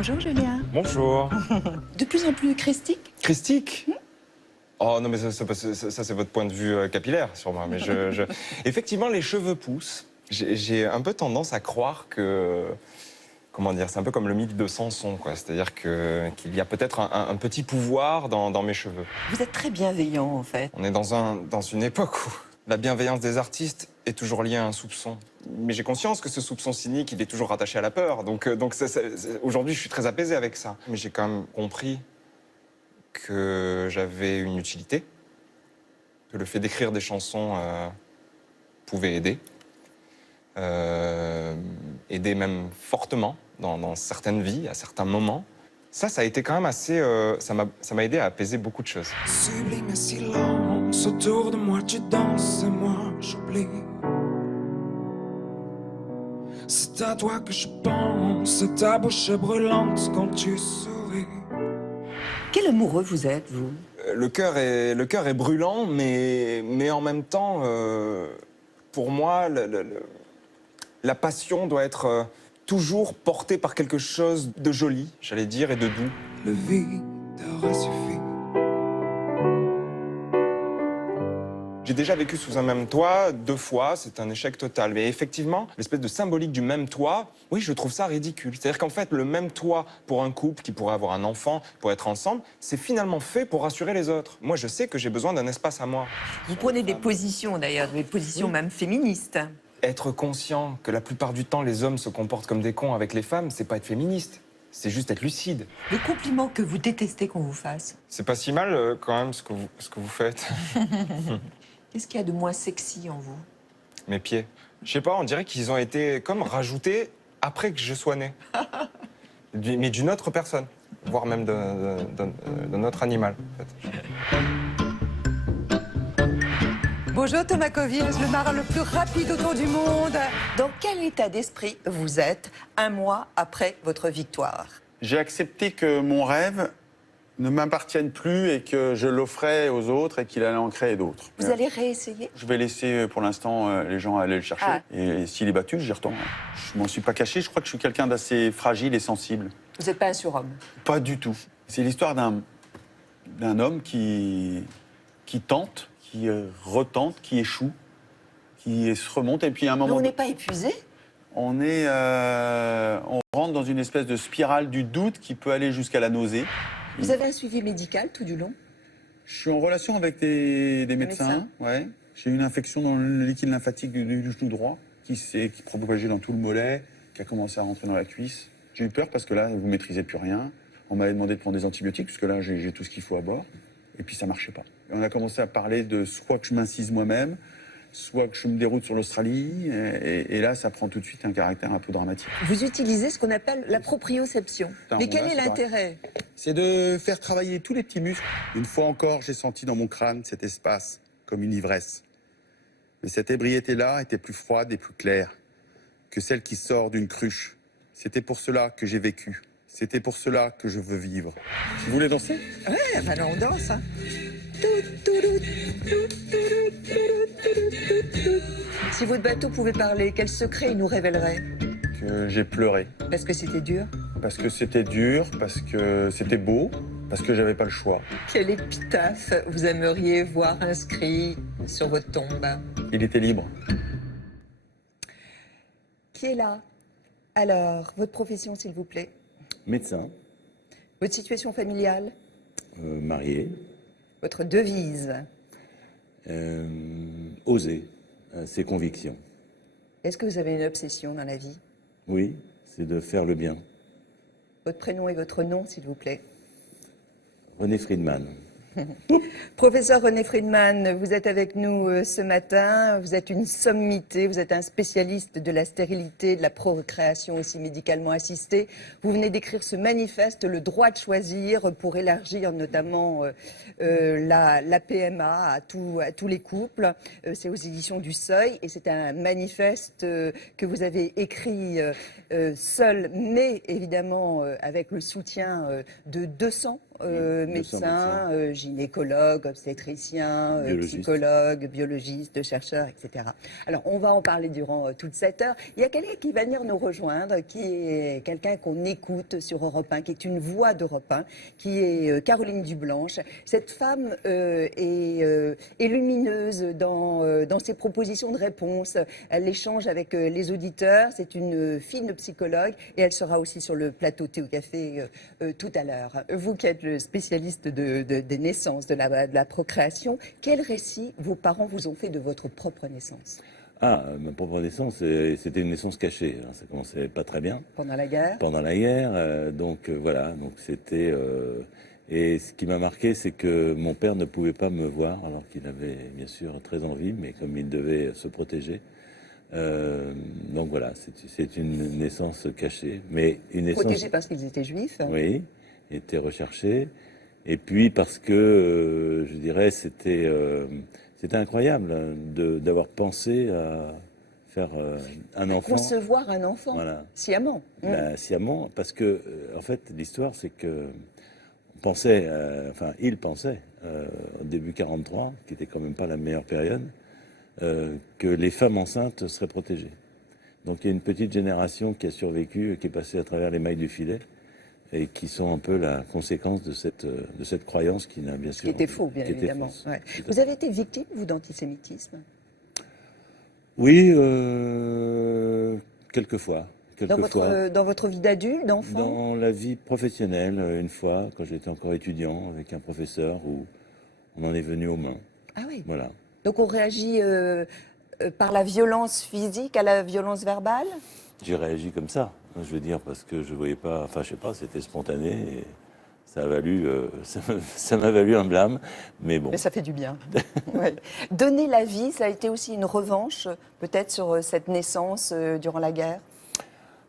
Bonjour Julien. Bonjour. De plus en plus christique. Christique? Oh non, mais ça c'est votre point de vue capillaire sur moi. Mais effectivement, les cheveux poussent. J'ai un peu tendance à croire que... Comment dire? C'est un peu comme le mythe de Samson, quoi. C'est-à-dire qu'il y a peut-être un petit pouvoir dans mes cheveux. Vous êtes très bienveillant en fait. On est dans une époque où la bienveillance des artistes est toujours liée à un soupçon. Mais j'ai conscience que ce soupçon cynique, il est toujours rattaché à la peur. Donc aujourd'hui, je suis très apaisé avec ça. Mais j'ai quand même compris que j'avais une utilité, que le fait d'écrire des chansons pouvait aider. Aider même fortement dans certaines vies, à certains moments. Ça a été quand même assez... ça m'a aidé à apaiser beaucoup de choses. Sublime et silence, autour de moi tu danses et moi j'oublie. C'est à toi que je pense, ta bouche est brûlante quand tu souris. Quel amoureux vous êtes, vous? Le cœur est brûlant, mais en même temps, pour moi, la passion doit être toujours portée par quelque chose de joli, j'allais dire, et de doux. Le vide aura suffi. J'ai déjà vécu sous un même toit 2 fois, c'est un échec total. Mais effectivement, l'espèce de symbolique du même toit, oui, je trouve ça ridicule. C'est-à-dire qu'en fait, le même toit pour un couple qui pourrait avoir un enfant, pour être ensemble, c'est finalement fait pour rassurer les autres. Moi, je sais que j'ai besoin d'un espace à moi. Vous prenez des positions d'ailleurs, des positions même féministes. Être conscient que la plupart du temps, les hommes se comportent comme des cons avec les femmes, c'est pas être féministe. C'est juste être lucide. Le compliment que vous détestez qu'on vous fasse. C'est pas si mal, quand même, ce que vous faites. Qu'est-ce qu'il y a de moins sexy en vous? Mes pieds. Je sais pas, on dirait qu'ils ont été comme rajoutés après que je sois né. Mais d'une autre personne, voire même d'un autre animal, en fait. Bonjour Thomas Coviers, le marin le plus rapide autour du monde. Dans quel état d'esprit vous êtes un mois après votre victoire? J'ai accepté que mon rêve ne m'appartienne plus et que je l'offrais aux autres et qu'il allait en créer d'autres. Vous allez réessayer? Je vais laisser pour l'instant les gens aller le chercher. Ah. Et s'il est battu, j'y retourne. Je m'en suis pas caché, je crois que je suis quelqu'un d'assez fragile et sensible. Vous n'êtes pas un surhomme? Pas du tout. C'est l'histoire d'un homme qui tente, qui retente, qui échoue, qui se remonte et puis à un Mais moment... on n'est pas épuisé? On rentre dans une espèce de spirale du doute qui peut aller jusqu'à la nausée. Vous avez un suivi médical tout du long? Je suis en relation avec des médecins. Ouais. J'ai eu une infection dans le liquide lymphatique du genou droit qui s'est propagée dans tout le mollet, qui a commencé à rentrer dans la cuisse. J'ai eu peur parce que là, vous ne maîtrisez plus rien. On m'avait demandé de prendre des antibiotiques parce que là, j'ai tout ce qu'il faut à bord. Et puis ça ne marchait pas. Et on a commencé à parler de soit que je m'incise moi-même, soit que je me déroute sur l'Australie. Et là, ça prend tout de suite un caractère un peu dramatique. Vous utilisez ce qu'on appelle la proprioception. Mais quel est l'intérêt? C'est de faire travailler tous les petits muscles. Une fois encore, j'ai senti dans mon crâne cet espace, comme une ivresse. Mais cette ébriété-là était plus froide et plus claire que celle qui sort d'une cruche. C'était pour cela que j'ai vécu. C'était pour cela que je veux vivre. Vous voulez danser? Ouais, ben on danse. Hein. Si votre bateau pouvait parler, quel secret il nous révélerait? Que j'ai pleuré. Parce que c'était dur. Parce que c'était dur, parce que c'était beau, parce que j'avais pas le choix. Quel épitaphe vous aimeriez voir inscrit sur votre tombe? Il était libre. Qui est là? Alors, votre profession, s'il vous plaît? Médecin, Votre situation familiale? marié, Votre devise? oser ses convictions. Est-ce que vous avez une obsession dans la vie? Oui, c'est de faire le bien. Votre prénom et votre nom, s'il vous plaît? René Friedman. Professeur René Friedman, vous êtes avec nous ce matin. Vous êtes une sommité, vous êtes un spécialiste de la stérilité, de la procréation aussi médicalement assistée. Vous venez d'écrire ce manifeste, le droit de choisir, pour élargir notamment la PMA à tous les couples. C'est aux éditions du Seuil et c'est un manifeste que vous avez écrit seul, mais évidemment avec le soutien de 200 médecins, gynécologues, obstétriciens, Biologistes. psychologues, biologistes, chercheurs, etc. Alors, on va en parler durant toute cette heure. Il y a quelqu'un qui va venir nous rejoindre, qui est quelqu'un qu'on écoute sur Europe 1, qui est une voix d'Europe 1, qui est Caroline Dublanche. Cette femme est lumineuse dans ses propositions de réponse. Elle échange avec les auditeurs. C'est une fine psychologue et elle sera aussi sur le plateau Thé au Café tout à l'heure. Vous qui êtes le spécialiste des naissances, de la procréation, quel récit vos parents vous ont fait de votre propre naissance? Ah, ma propre naissance, c'était une naissance cachée. Alors, ça commençait pas très bien. Pendant la guerre? Pendant la guerre, voilà. Donc c'était. Et ce qui m'a marqué, c'est que mon père ne pouvait pas me voir, alors qu'il avait bien sûr très envie, mais comme il devait se protéger. Donc voilà, c'est une naissance cachée, mais une naissance. Protégés parce qu'ils étaient juifs? Oui, était recherché. Et puis parce que, je dirais, c'était incroyable d'avoir pensé à faire un enfant. Concevoir un enfant, Voilà. sciemment. Ben, sciemment, parce que, en fait, l'histoire, c'est que on pensait, il pensait, au début 43, qui était quand même pas la meilleure période, que les femmes enceintes seraient protégées. Donc il y a une petite génération qui a survécu, qui est passée à travers les mailles du filet, et qui sont un peu la conséquence de cette croyance qui n'a bien sûr... Qui était faux, bien qui était évidemment. fausse. Ouais. Tout à Vous fait. avez été victime, vous, d'antisémitisme? Oui, quelquefois. Dans votre vie d'adulte, d'enfant? Dans la vie professionnelle, une fois, quand j'étais encore étudiant, avec un professeur, où on en est venu aux mains. Ah oui. Voilà. Donc on réagit par la violence physique à la violence verbale? J'ai réagi comme ça, je veux dire, parce que je voyais pas, enfin, je sais pas, c'était spontané, et ça a valu, ça m'a valu un blâme, mais bon. Mais ça fait du bien. Ouais. Donner la vie, ça a été aussi une revanche, peut-être, sur cette naissance durant la guerre?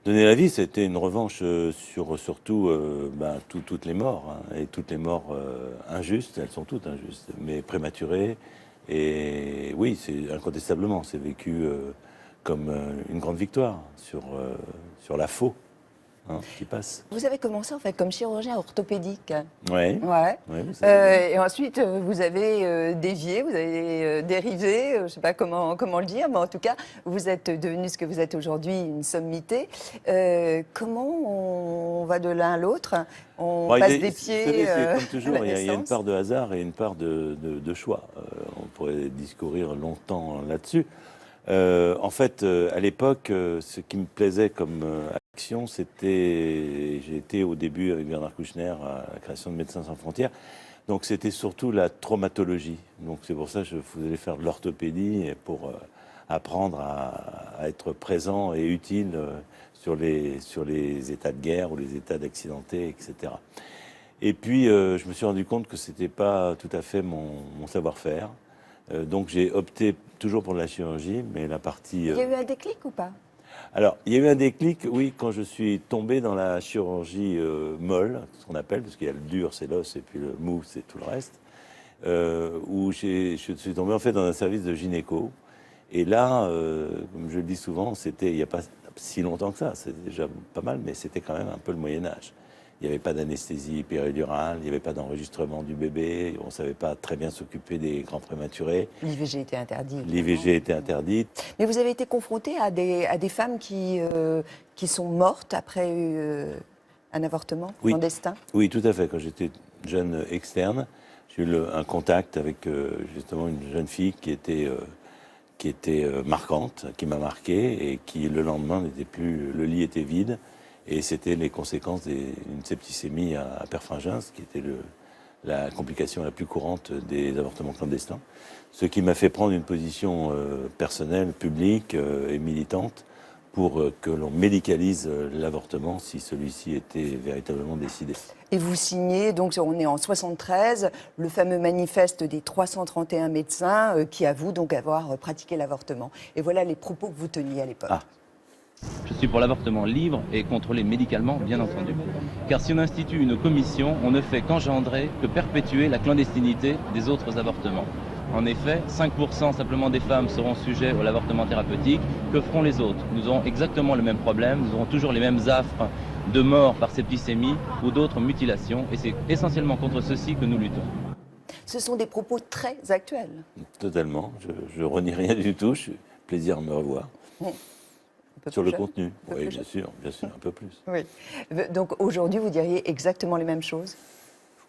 Donner la vie, c'était une revanche sur surtout toutes les morts, hein, et toutes les morts injustes, elles sont toutes injustes, mais prématurées. Et oui, c'est incontestablement, c'est vécu comme une grande victoire sur la faux qui passe. Vous avez commencé en fait comme chirurgien orthopédique. Ouais. Ouais. Ouais, vous savez. Et ensuite, vous avez dévié, vous avez dérivé, je ne sais pas comment le dire, mais en tout cas, vous êtes devenu ce que vous êtes aujourd'hui, une sommité. Comment on va de l'un à l'autre? On Bon, passe vous des savez, pieds c'est comme à toujours, la il y a une naissance. part de hasard et une part de choix. On pourrait discourir longtemps là-dessus. En fait, à l'époque, ce qui me plaisait comme action, c'était... J'ai été au début avec Bernard Kouchner à la création de Médecins sans frontières. Donc c'était surtout la traumatologie. Donc c'est pour ça que je voulais faire de l'orthopédie pour apprendre à être présent et utile sur les états de guerre ou les états d'accidenté, etc. Et puis je me suis rendu compte que c'était pas tout à fait mon savoir-faire. Donc j'ai opté toujours pour la chirurgie, mais la partie... Il y a eu un déclic ou pas? Alors, il y a eu un déclic, oui, quand je suis tombé dans la chirurgie molle, ce qu'on appelle, parce qu'il y a le dur, c'est l'os, et puis le mou, c'est tout le reste, où je suis tombé en fait dans un service de gynéco. Et là, comme je le dis souvent, c'était il n'y a pas si longtemps que ça, c'est déjà pas mal, mais c'était quand même un peu le Moyen-Âge. Il n'y avait pas d'anesthésie péridurale, il n'y avait pas d'enregistrement du bébé, on ne savait pas très bien s'occuper des grands prématurés. L'IVG était interdit. L'IVG était interdite. Mais vous avez été confronté à des femmes qui sont mortes après un avortement clandestin? Oui, tout à fait. Quand j'étais jeune externe, j'ai eu un contact avec justement une jeune fille qui était marquante, qui m'a marqué et qui le lendemain n'était plus, le lit était vide. Et c'était les conséquences d'une septicémie à Perfringence, qui était la complication la plus courante des avortements clandestins. Ce qui m'a fait prendre une position personnelle, publique et militante pour que l'on médicalise l'avortement si celui-ci était véritablement décidé. Et vous signez, donc on est en 73, le fameux manifeste des 331 médecins qui avouent donc avoir pratiqué l'avortement. Et voilà les propos que vous teniez à l'époque. Ah. Je suis pour l'avortement libre et contrôlé médicalement, bien entendu. Car si on institue une commission, on ne fait qu'engendrer, que perpétuer la clandestinité des autres avortements. En effet, 5% simplement des femmes seront sujets à l'avortement thérapeutique. Que feront les autres? Nous aurons exactement le même problème, nous aurons toujours les mêmes affres de mort par septicémie ou d'autres mutilations, et c'est essentiellement contre ceci que nous luttons. Ce sont des propos très actuels. Totalement. Je renie rien du tout. Je suis plaisir à me revoir. Un peu Sur plus le jeune. contenu, peu oui, plus bien sûr, un peu plus. Oui. Donc aujourd'hui, vous diriez exactement les mêmes choses?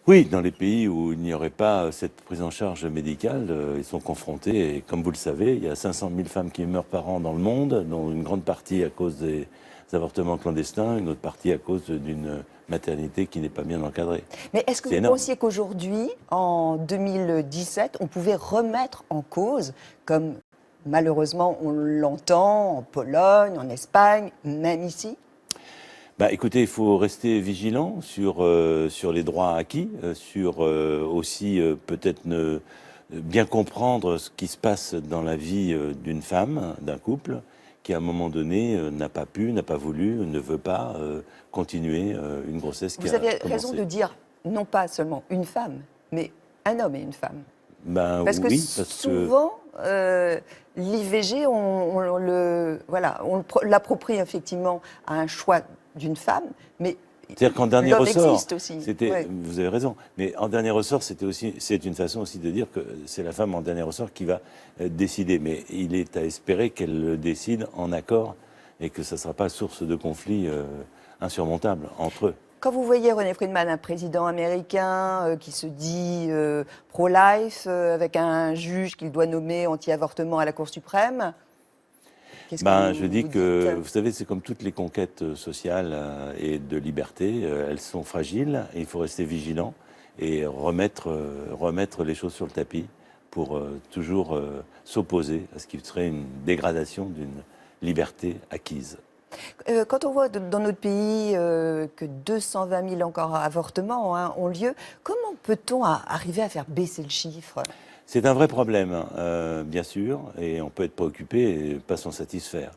Oui, dans les pays où il n'y aurait pas cette prise en charge médicale, ils sont confrontés, et comme vous le savez, il y a 500 000 femmes qui meurent par an dans le monde, dont une grande partie à cause des avortements clandestins, une autre partie à cause d'une maternité qui n'est pas bien encadrée. Mais est-ce que C'est vous énorme. pensiez qu'aujourd'hui, en 2017, on pouvait remettre en cause, comme malheureusement on l'entend en Pologne, en Espagne, même ici? Bah, écoutez, il faut rester vigilant sur les droits acquis, aussi peut-être bien comprendre ce qui se passe dans la vie d'une femme, d'un couple, qui à un moment donné n'a pas pu, n'a pas voulu, ne veut pas continuer une grossesse qui Vous a avez commencé. raison de dire non pas seulement une femme, mais un homme et une femme. Ben, Parce que oui, parce que souvent, l'IVG, on l'approprie effectivement à un choix d'une femme, mais c'est-à-dire qu'en dernier l'homme ressort, existe aussi. Ouais. vous avez raison, mais en dernier ressort, c'est une façon aussi de dire que c'est la femme en dernier ressort qui va décider. Mais il est à espérer qu'elle le décide en accord et que ça ne sera pas source de conflits insurmontables entre eux. Quand vous voyez René Friedman, un président américain qui se dit pro-life, avec un juge qu'il doit nommer anti-avortement à la Cour suprême, qu'est-ce que Je dis vous que, dites? vous savez, c'est comme toutes les conquêtes sociales et de liberté, elles sont fragiles, et il faut rester vigilant et remettre les choses sur le tapis pour toujours s'opposer à ce qui serait une dégradation d'une liberté acquise. Quand on voit dans notre pays que 220 000 encore avortements ont lieu, comment peut-on arriver à faire baisser le chiffre? C'est un vrai problème, bien sûr, et on peut être préoccupé et pas s'en satisfaire.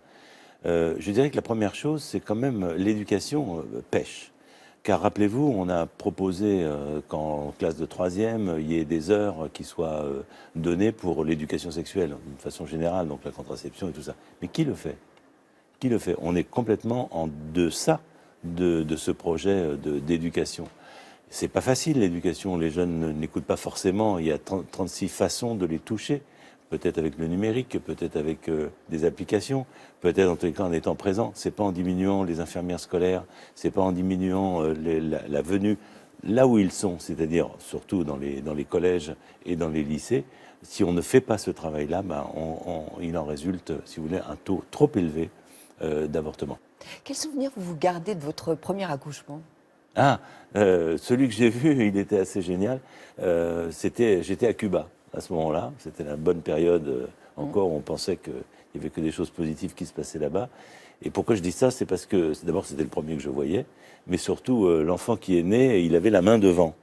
Je dirais que la première chose, c'est quand même l'éducation pêche. Car rappelez-vous, on a proposé qu'en classe de 3e, il y ait des heures qui soient données pour l'éducation sexuelle, d'une façon générale, donc la contraception et tout ça. Mais qui le fait? Qui le fait? On est complètement en deçà de ce projet d'éducation. C'est pas facile l'éducation, les jeunes n'écoutent pas forcément, il y a 36 façons de les toucher, peut-être avec le numérique, peut-être avec des applications, peut-être en tous les cas en étant présent. C'est pas en diminuant les infirmières scolaires, c'est pas en diminuant la venue là où ils sont, c'est-à-dire surtout dans les collèges et dans les lycées. Si on ne fait pas ce travail-là, il en résulte, si vous voulez, un taux trop élevé d'avortement. Quel souvenir vous gardez de votre premier accouchement? Celui que j'ai vu, il était assez génial. J'étais à Cuba à ce moment-là. C'était la bonne période encore où on pensait qu'il n'y avait que des choses positives qui se passaient là-bas. Et pourquoi je dis ça? C'est parce que d'abord c'était le premier que je voyais, mais surtout l'enfant qui est né, il avait la main devant.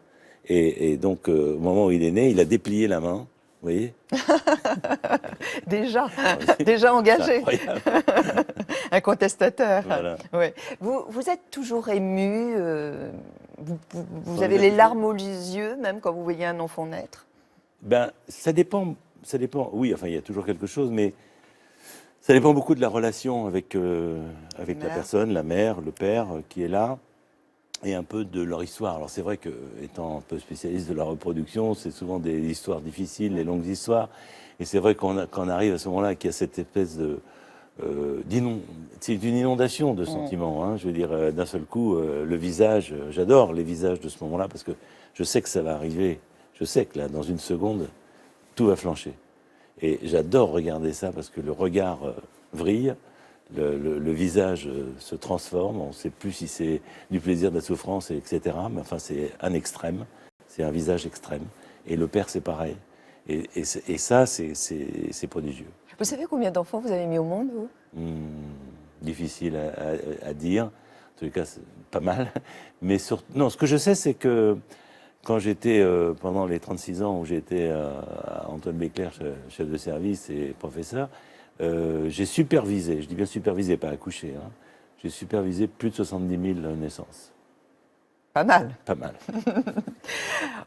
Et donc au moment où il est né, il a déplié la main. Vous voyez? Déjà engagé. Incroyable. Un contestateur. Voilà. Ouais. Vous êtes toujours ému, vous avez les les accouchements larmes aux yeux, même quand vous voyez un enfant naître? Ça dépend. Oui, enfin, il y a toujours quelque chose, mais ça dépend beaucoup de la relation avec la personne, la mère, le père qui est là, et un peu de leur histoire. Alors c'est vrai que, étant un peu spécialiste de la reproduction, c'est souvent des histoires difficiles, des longues histoires, et c'est vrai qu'on arrive à ce moment-là qu'il y a cette espèce c'est une inondation de sentiments. Hein. Je veux dire, d'un seul coup, le visage, j'adore les visages de ce moment-là, parce que je sais que ça va arriver. Je sais que là, dans une seconde, tout va flancher. Et j'adore regarder ça, parce que le regard vrille, le visage se transforme, on ne sait plus si c'est du plaisir, de la souffrance, etc. Mais enfin, c'est un extrême, c'est un visage extrême. Et le père, c'est pareil. Et ça, c'est prodigieux. Vous savez combien d'enfants vous avez mis au monde, vous? Difficile à dire. En tous les cas, c'est pas mal. Mais non, ce que je sais, c'est que quand j'étais, pendant les 36 ans où j'étais à Antoine Béclair, chef de service et professeur, j'ai supervisé, je dis bien supervisé, pas accouché, hein, j'ai supervisé plus de 70 000 naissances. Pas mal. Pas mal.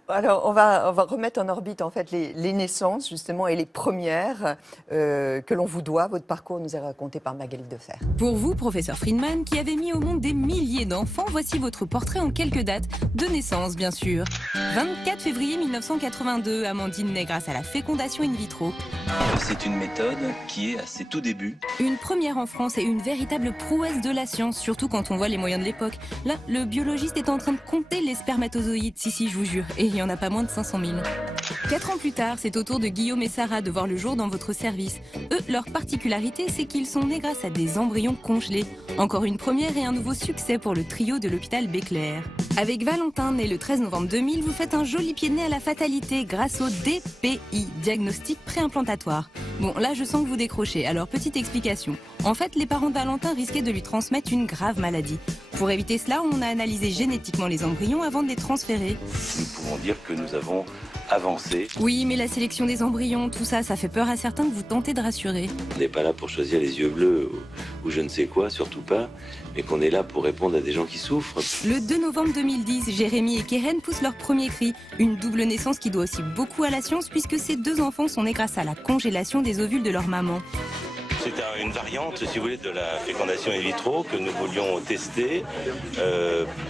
Alors, on va remettre en orbite en fait les naissances justement et les premières que l'on vous doit. Votre parcours nous est raconté par Magali Defer. Pour vous, professeur Friedman, qui avez mis au monde des milliers d'enfants, voici votre portrait en quelques dates de naissance, bien sûr. 24 février 1982, Amandine naît grâce à la fécondation in vitro. C'est une méthode qui est à ses tout débuts. Une première en France et une véritable prouesse de la science, surtout quand on voit les moyens de l'époque. Là, le biologiste est en train de compter les spermatozoïdes. Si, je vous jure. Et il n'y en a pas moins de 500 000. 4 ans plus tard, c'est au tour de Guillaume et Sarah de voir le jour dans votre service. Eux, leur particularité, c'est qu'ils sont nés grâce à des embryons congelés. Encore une première et un nouveau succès pour le trio de l'hôpital Béclair. Avec Valentin, né le 13 novembre 2000, vous faites un joli pied de nez à la fatalité grâce au DPI, diagnostic préimplantatoire. Bon, là, je sens que vous décrochez. Alors, petite explication. En fait, les parents de Valentin risquaient de lui transmettre une grave maladie. Pour éviter cela, on a analysé génétiquement les embryons avant de les transférer. Nous pouvons dire que nous avons avancé. Oui, mais la sélection des embryons, tout ça, ça fait peur à certains que vous tentez de rassurer. On n'est pas là pour choisir les yeux bleus ou je ne sais quoi, surtout pas, mais qu'on est là pour répondre à des gens qui souffrent. Le 2 novembre 2010, Jérémy et Kéren poussent leur premier cri. Une double naissance qui doit aussi beaucoup à la science puisque ces deux enfants sont nés grâce à la congélation des ovules de leur maman. C'est une variante, si vous voulez, de la fécondation in vitro que nous voulions tester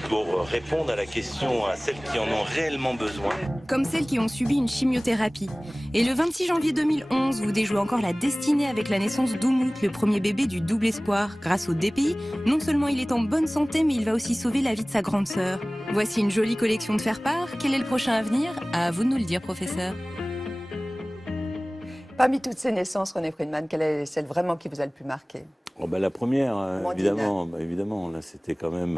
pour répondre à la question à celles qui en ont réellement besoin. Comme celles qui ont subi une chimiothérapie. Et le 26 janvier 2011, vous déjouez encore la destinée avec la naissance d'Oumout, le premier bébé du double espoir. Grâce au DPI, non seulement il est en bonne santé, mais il va aussi sauver la vie de sa grande sœur. Voici une jolie collection de faire-part. Quel est le prochain à venir? À vous de nous le dire, professeur. Parmi toutes ces naissances, René Friedman, quelle est celle vraiment qui vous a le plus marqué? Oh ben, la première, Amandine. évidemment, là c'était quand même,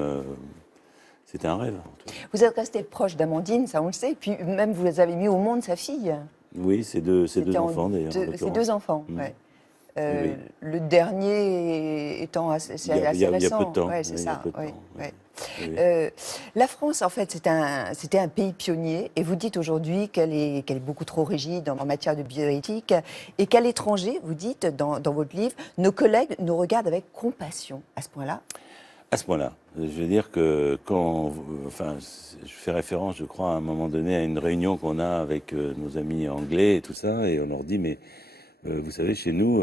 c'était un rêve. En tout cas. Vous êtes resté proche d'Amandine, ça on le sait, puis même vous avez mis au monde sa fille. Oui, c'est deux enfants d'ailleurs. C'est deux enfants, ouais. Oui. Le dernier étant assez récent. Il y a peu de temps. Ouais, c'est Il y a ça. peu de Ouais, temps, ouais. Oui. La France, en fait, c'était un pays pionnier. Et vous dites aujourd'hui qu'elle est beaucoup trop rigide en matière de bioéthique. Et qu'à l'étranger, vous dites dans votre livre, nos collègues nous regardent avec compassion. À ce point-là? À ce point-là. Je veux dire que je fais référence, je crois, à un moment donné, à une réunion qu'on a avec nos amis anglais et tout ça, et on leur dit, mais vous savez, chez nous,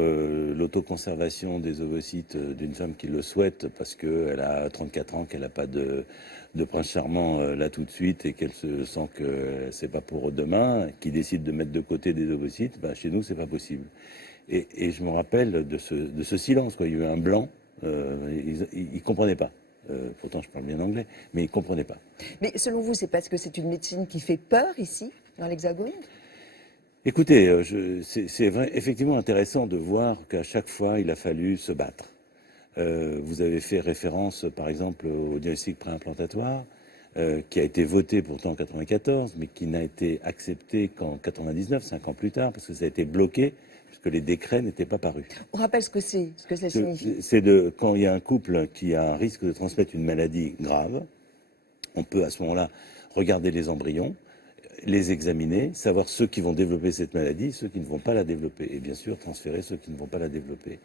l'autoconservation des ovocytes d'une femme qui le souhaite parce qu'elle a 34 ans, qu'elle n'a pas de prince charmant là tout de suite et qu'elle se sent que c'est pas pour demain, qui décide de mettre de côté des ovocytes, ben, chez nous, c'est pas possible. Et je me rappelle de ce silence, quoi. Il y a eu un blanc, ils comprenaient pas. Pourtant, je parle bien anglais, mais ils comprenaient pas. Mais selon vous, c'est parce que c'est une médecine qui fait peur ici, dans l'Hexagone? Écoutez, c'est effectivement intéressant de voir qu'à chaque fois, il a fallu se battre. Vous avez fait référence, par exemple, au diagnostic préimplantatoire, qui a été voté pourtant en 94, mais qui n'a été accepté qu'en 99, 5 ans plus tard, parce que ça a été bloqué, puisque les décrets n'étaient pas parus. On rappelle ce que ça signifie. C'est quand il y a un couple qui a un risque de transmettre une maladie grave, on peut à ce moment-là regarder les embryons, les examiner, savoir ceux qui vont développer cette maladie, ceux qui ne vont pas la développer, et bien sûr transférer ceux qui ne vont pas la développer.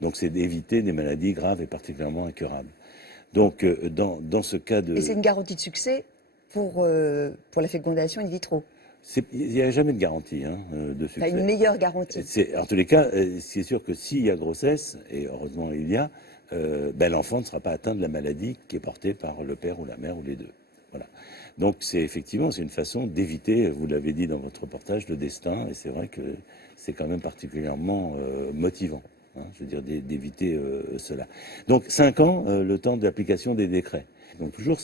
Donc c'est d'éviter des maladies graves et particulièrement incurables. Donc dans ce cas de... Et c'est une garantie de succès pour la fécondation in vitro? Il n'y a jamais de garantie de succès. Enfin, une meilleure garantie. En tous les cas, c'est sûr que s'il y a grossesse, et heureusement il y a, l'enfant ne sera pas atteint de la maladie qui est portée par le père ou la mère ou les deux. Voilà. Donc c'est une façon d'éviter, vous l'avez dit dans votre reportage, le destin, et c'est vrai que c'est quand même particulièrement motivant, je veux dire, d'éviter cela. Donc 5 ans, le temps d'application des décrets. Donc toujours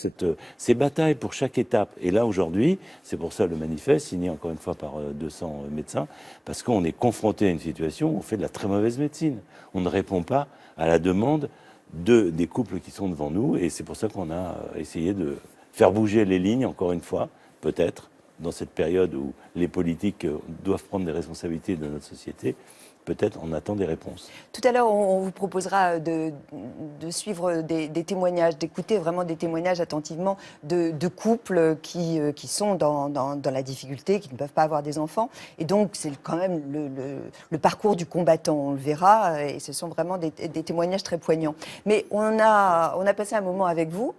ces batailles pour chaque étape. Et là aujourd'hui, c'est pour ça le manifeste, signé encore une fois par 200 médecins, parce qu'on est confronté à une situation où on fait de la très mauvaise médecine. On ne répond pas à la demande des couples qui sont devant nous, et c'est pour ça qu'on a essayé de faire bouger les lignes, encore une fois, peut-être, dans cette période où les politiques doivent prendre des responsabilités de notre société, peut-être on attend des réponses. Tout à l'heure, on vous proposera de suivre des témoignages, d'écouter vraiment des témoignages attentivement de couples qui sont dans la difficulté, qui ne peuvent pas avoir des enfants. Et donc, c'est quand même le parcours du combattant, on le verra, et ce sont vraiment des témoignages très poignants. Mais on a passé un moment avec vous.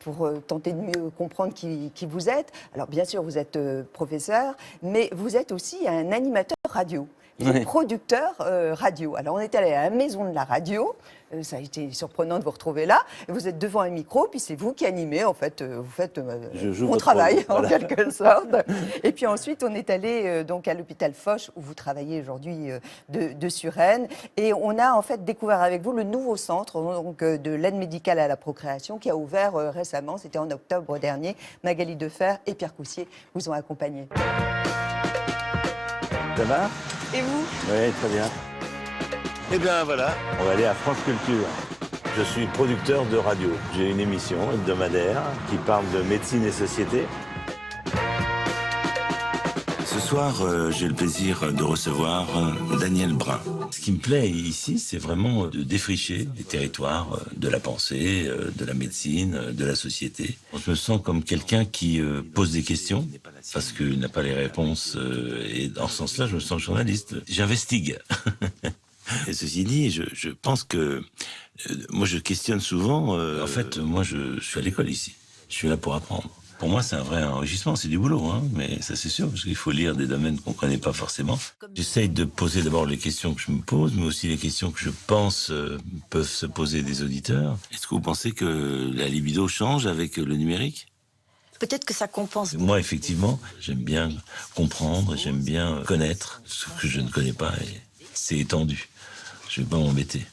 pour tenter de mieux comprendre qui vous êtes. Alors bien sûr, vous êtes professeur, mais vous êtes aussi un animateur radio. Vous êtes producteur radio. Alors, on est allé à la maison de la radio. Ça a été surprenant de vous retrouver là. Et vous êtes devant un micro, puis c'est vous qui animez. En fait, vous faites mon travail, en quelque sorte. Et puis ensuite, on est allé donc à l'hôpital Foch, où vous travaillez aujourd'hui de Suresnes. Et on a en fait découvert avec vous le nouveau centre donc, de l'aide médicale à la procréation qui a ouvert récemment. C'était en octobre dernier. Magali Defer et Pierre Coussier vous ont accompagné. Ça va? Et vous? Oui, très bien. Eh bien voilà, on va aller à France Culture. Je suis producteur de radio. J'ai une émission hebdomadaire qui parle de médecine et société. Ce soir, j'ai le plaisir de recevoir Daniel Brun. Ce qui me plaît ici, c'est vraiment de défricher les territoires de la pensée, de la médecine, de la société. Je me sens comme quelqu'un qui pose des questions parce qu'il n'a pas les réponses. Et dans ce sens-là, je me sens journaliste. J'investigue. Et ceci dit, je pense que moi, je questionne souvent. En fait, moi, je suis à l'école ici. Je suis là pour apprendre. Pour moi, c'est un vrai enrichissement, c'est du boulot, hein, mais ça c'est sûr, parce qu'il faut lire des domaines qu'on ne connaît pas forcément. J'essaye de poser d'abord les questions que je me pose, mais aussi les questions que je pense peuvent se poser des auditeurs. Est-ce que vous pensez que la libido change avec le numérique? Peut-être que ça compense. Moi, effectivement, j'aime bien comprendre, j'aime bien connaître ce que je ne connais pas, et c'est étendu. Je ne vais pas m'embêter.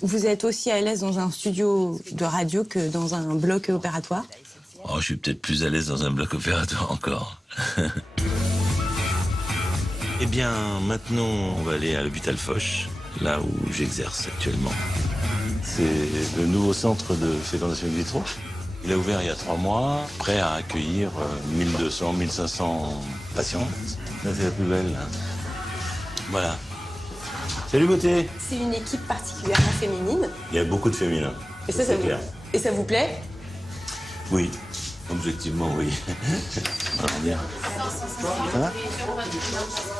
Vous êtes aussi à l'aise dans un studio de radio que dans un bloc opératoire? Oh, je suis peut-être plus à l'aise dans un bloc opératoire encore. Eh bien, maintenant, on va aller à l'hôpital Foch, là où j'exerce actuellement. C'est le nouveau centre de fécondation in vitro. Il a ouvert il y a 3 mois, prêt à accueillir 1200, 1500 patients. Là, c'est la plus belle. Là. Voilà. Salut beauté. C'est une équipe particulièrement féminine. Il y a beaucoup de féminins. Et ça vous plaît? Oui, objectivement, oui. On bien. Ça va?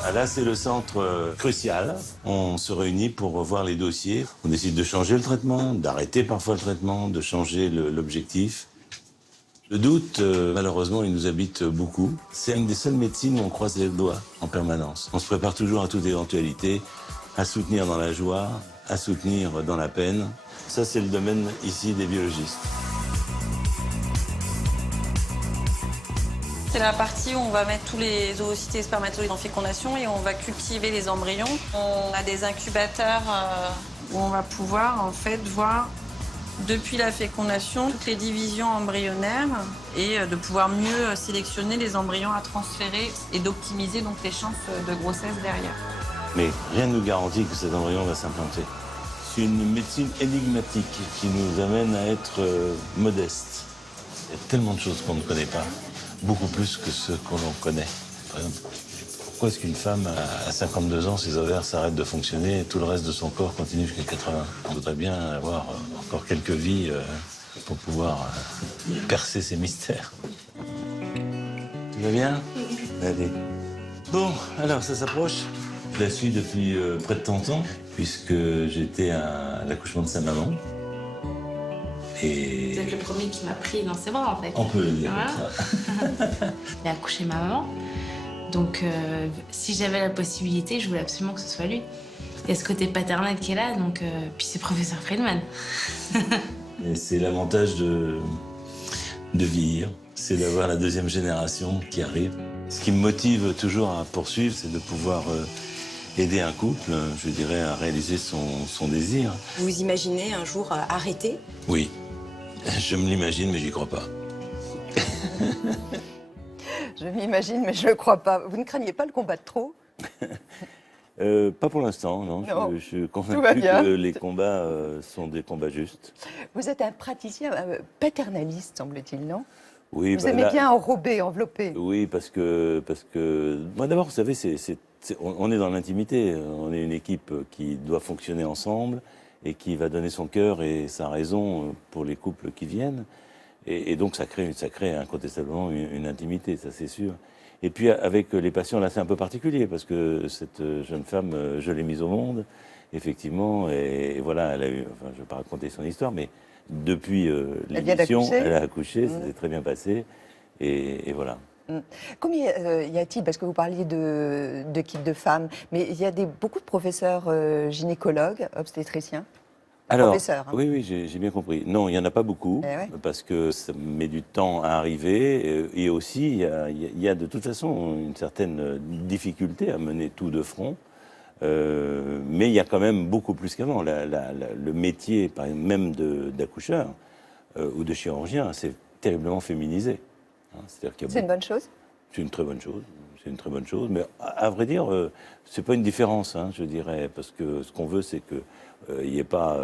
Ah, là, c'est le centre crucial. On se réunit pour voir les dossiers. On décide de changer le traitement, d'arrêter parfois le traitement, de changer l'objectif. Le doute, malheureusement, il nous habite beaucoup. C'est une des seules médecines où on croise les doigts en permanence. On se prépare toujours à toute éventualité, à soutenir dans la joie, à soutenir dans la peine. Ça, c'est le domaine ici des biologistes. C'est la partie où on va mettre tous les oocytes et spermatozoïdes en fécondation et on va cultiver les embryons. On a des incubateurs où on va pouvoir en fait voir depuis la fécondation toutes les divisions embryonnaires et de pouvoir mieux sélectionner les embryons à transférer et d'optimiser donc les chances de grossesse derrière. Mais rien ne nous garantit que cet embryon va s'implanter. C'est une médecine énigmatique qui nous amène à être modestes. Il y a tellement de choses qu'on ne connaît pas. Beaucoup plus que ce qu'on en connaît. Par exemple, pourquoi est-ce qu'une femme, à 52 ans, ses ovaires s'arrêtent de fonctionner et tout le reste de son corps continue jusqu'à 80? On voudrait bien avoir encore quelques vies pour pouvoir percer ces mystères. Tout va bien? Allez. Bon, alors ça s'approche. Je la suis depuis près de 30 ans, puisque j'étais à l'accouchement de sa maman. Et... Vous êtes le premier qui m'a pris dans ses bras, en fait. On peut le dire voilà. comme ça. Il a accouché ma maman. Donc, si j'avais la possibilité, je voulais absolument que ce soit lui. Il y a ce côté paternel qui est là, donc... puis c'est professeur Friedman. Et c'est l'avantage de vieillir. C'est d'avoir la deuxième génération qui arrive. Ce qui me motive toujours à poursuivre, c'est de pouvoir aider un couple, je dirais, à réaliser son désir. Vous imaginez un jour arrêter? Oui. Je me l'imagine, mais j'y crois pas. Je m'imagine, mais je ne crois pas. Vous ne craignez pas le combat de trop? Pas pour l'instant, non. Non. Je suis Tout va convaincu bien. que les combats sont des combats justes. Vous êtes un praticien paternaliste, semble-t-il, non? Oui, Vous aimez bien enrober, envelopper. Oui, parce que moi d'abord, vous savez, on est dans l'intimité. On est une équipe qui doit fonctionner ensemble et qui va donner son cœur et sa raison pour les couples qui viennent. Et donc ça crée incontestablement une intimité, ça c'est sûr. Et puis avec les patients, là c'est un peu particulier parce que cette jeune femme, je l'ai mise au monde, effectivement, et voilà, elle a eu, enfin je ne vais pas raconter son histoire, mais depuis Elle vient l'émission, d'accoucher. elle a accouché, ça s'est très bien passé. Et voilà. Combien y a-t-il, parce que vous parliez de kits de femmes, mais il y a beaucoup de professeurs gynécologues, obstétriciens. Alors, Professeurs, hein. oui, j'ai bien compris. Non, il n'y en a pas beaucoup, parce que ça met du temps à arriver. Et aussi, il y a de toute façon une certaine difficulté à mener tout de front. Mais il y a quand même beaucoup plus qu'avant. Le métier, par exemple, même d'accoucheur ou de chirurgien, c'est terriblement féminisé. Hein, c'est une bonne chose? C'est une très bonne chose. C'est une très bonne chose. Mais à vrai dire, c'est pas une différence, hein, je dirais, parce que ce qu'on veut, c'est que il n'y ait pas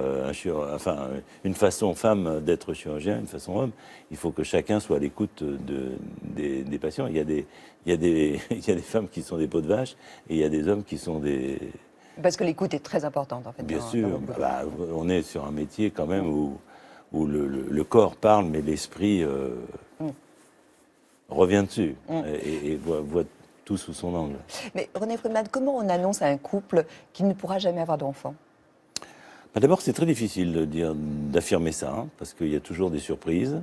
une façon femme d'être chirurgien, une façon homme. Il faut que chacun soit à l'écoute des patients. Il y a des femmes qui sont des peaux de vache et il y a des hommes qui sont des... Parce que l'écoute est très importante, en fait. Bien sûr. On est sur un métier quand même où le corps parle, mais l'esprit revient dessus et voit tout sous son angle. Mais René Friedman, comment on annonce à un couple qu'il ne pourra jamais avoir d'enfant? D'abord, c'est très difficile d'affirmer ça, hein, parce qu'il y a toujours des surprises.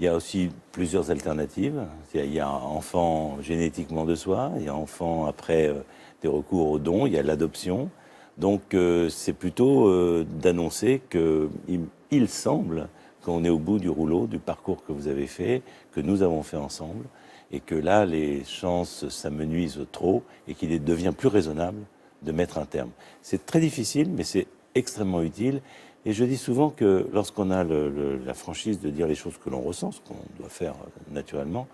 Il y a aussi plusieurs alternatives. Il y a enfant génétiquement de soi, il y a enfant après des recours aux dons, il y a l'adoption. Donc c'est plutôt d'annoncer qu'il semble qu'on est au bout du rouleau, du parcours que vous avez fait, que nous avons fait ensemble, et que là, les chances s'amenuisent trop, et qu'il devient plus raisonnable de mettre un terme. C'est très difficile, mais c'est extrêmement utile. Et je dis souvent que lorsqu'on a la franchise de dire les choses que l'on ressent, ce qu'on doit faire naturellement,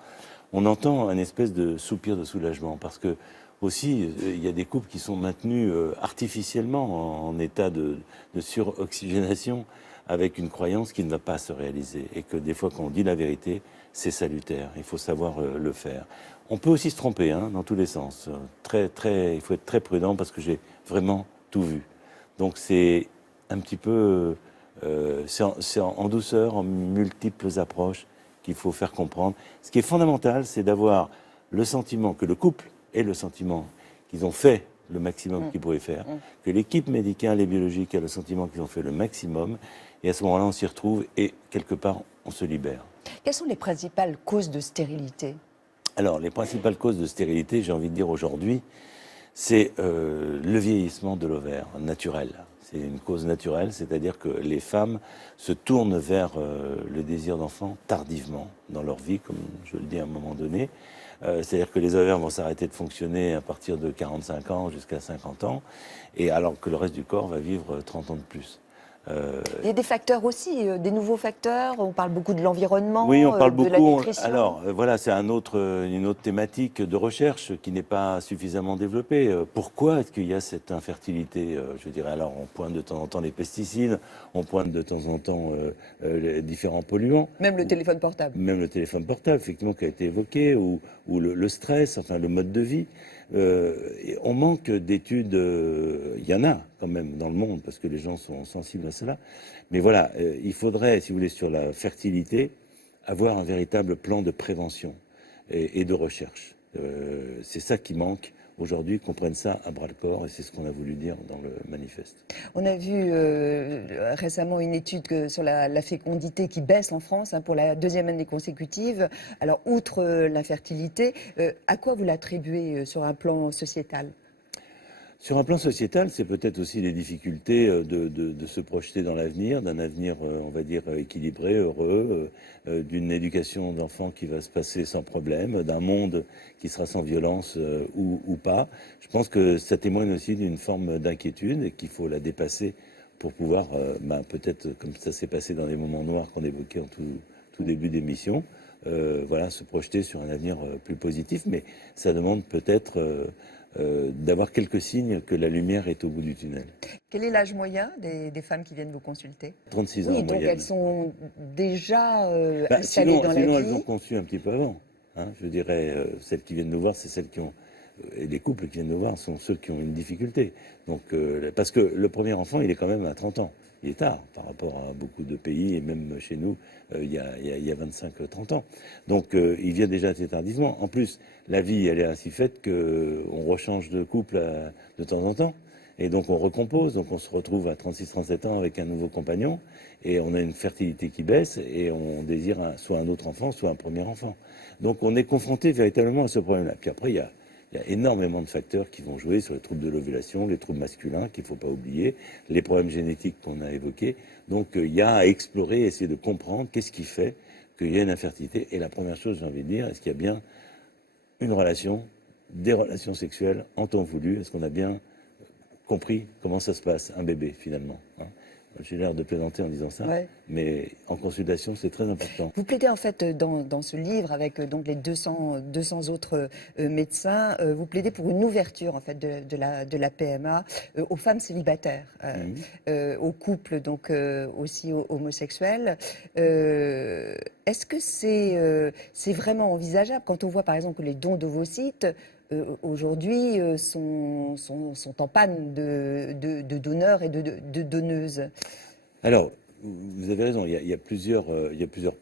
on entend un espèce de soupir de soulagement. Parce que aussi, il y a des couples qui sont maintenus artificiellement en état de suroxygénation, avec une croyance qui ne va pas se réaliser. Et que des fois, quand on dit la vérité, c'est salutaire. Il faut savoir le faire. On peut aussi se tromper, hein, dans tous les sens. Il faut être très prudent parce que j'ai vraiment tout vu. Donc c'est un petit peu... c'est en douceur, en multiples approches qu'il faut faire comprendre. Ce qui est fondamental, c'est d'avoir le sentiment que le couple ait le sentiment qu'ils ont fait le maximum qu'ils pouvaient faire, que l'équipe médicale et biologique a le sentiment qu'ils ont fait le maximum, et à ce moment-là, on s'y retrouve et quelque part, on se libère. Quelles sont les principales causes de stérilité? Alors, les principales causes de stérilité, j'ai envie de dire aujourd'hui, c'est le vieillissement de l'ovaire naturel. C'est une cause naturelle, c'est-à-dire que les femmes se tournent vers le désir d'enfant tardivement dans leur vie, comme je le dis à un moment donné. C'est-à-dire que les ovaires vont s'arrêter de fonctionner à partir de 45 ans jusqu'à 50 ans, et alors que le reste du corps va vivre 30 ans de plus. Il y a des facteurs aussi, des nouveaux facteurs. On parle beaucoup de l'environnement, oui, on parle de beaucoup. la nutrition. Alors voilà, c'est une autre thématique de recherche qui n'est pas suffisamment développée. Pourquoi est-ce qu'il y a cette infertilité? Je dirais, alors on pointe de temps en temps les pesticides, on pointe de temps en temps les différents polluants. Même le téléphone portable. Même le téléphone portable, effectivement, qui a été évoqué, ou le stress, enfin le mode de vie. On manque d'études, il y en a quand même dans le monde, parce que les gens sont sensibles à cela. Mais voilà, il faudrait, si vous voulez, sur la fertilité, avoir un véritable plan de prévention et de recherche. C'est ça qui manque aujourd'hui, qu'on prenne ça à bras-le-corps, et c'est ce qu'on a voulu dire dans le manifeste. On a vu récemment une étude sur la fécondité qui baisse en France, hein, pour la deuxième année consécutive. Alors, outre l'infertilité, à quoi vous l'attribuez sur un plan sociétal? Sur un plan sociétal, c'est peut-être aussi les difficultés de se projeter dans l'avenir, d'un avenir, on va dire, équilibré, heureux, d'une éducation d'enfants qui va se passer sans problème, d'un monde qui sera sans violence ou pas. Je pense que ça témoigne aussi d'une forme d'inquiétude et qu'il faut la dépasser pour pouvoir, peut-être, comme ça s'est passé dans les moments noirs qu'on évoquait en tout début d'émission, voilà, se projeter sur un avenir plus positif. Mais ça demande peut-être... d'avoir quelques signes que la lumière est au bout du tunnel. Quel est l'âge moyen des femmes qui viennent vous consulter? 36 ans oui, en donc moyenne. elles sont déjà installées dans la vie. Sinon, elles ont conçu un petit peu avant. Hein, je dirais, celles qui viennent nous voir, c'est celles qui ont... Et les couples qui viennent nous voir sont ceux qui ont une difficulté. Donc, parce que le premier enfant, il est quand même à 30 ans. Il est tard par rapport à beaucoup de pays, et même chez nous, il y a 25-30 ans. Donc, il vient déjà assez tardivement. En plus, la vie, elle est ainsi faite qu'on rechange de couple de temps en temps. Et donc on recompose, donc on se retrouve à 36-37 ans avec un nouveau compagnon, et on a une fertilité qui baisse, et on désire soit un autre enfant, soit un premier enfant. Donc on est confronté véritablement à ce problème-là. Puis après, il y a énormément de facteurs qui vont jouer sur les troubles de l'ovulation, les troubles masculins qu'il ne faut pas oublier, les problèmes génétiques qu'on a évoqués. Donc il y a à explorer, essayer de comprendre qu'est-ce qui fait qu'il y a une infertilité. Et la première chose, j'ai envie de dire, est-ce qu'il y a bien une relation, des relations sexuelles en temps voulu? Est-ce qu'on a bien compris comment ça se passe, un bébé, finalement, hein? J'ai l'air de plaisanter en disant ça, Ouais. mais en consultation, c'est très important. Vous plaidez en fait dans ce livre avec donc les 200 autres médecins, vous plaidez pour une ouverture en fait de la PMA aux femmes célibataires, aux couples donc aussi homosexuels. Est-ce que c'est vraiment envisageable quand on voit par exemple que les dons d'ovocytes aujourd'hui sont en panne de donneurs et de donneuses? Alors, vous avez raison, il y a plusieurs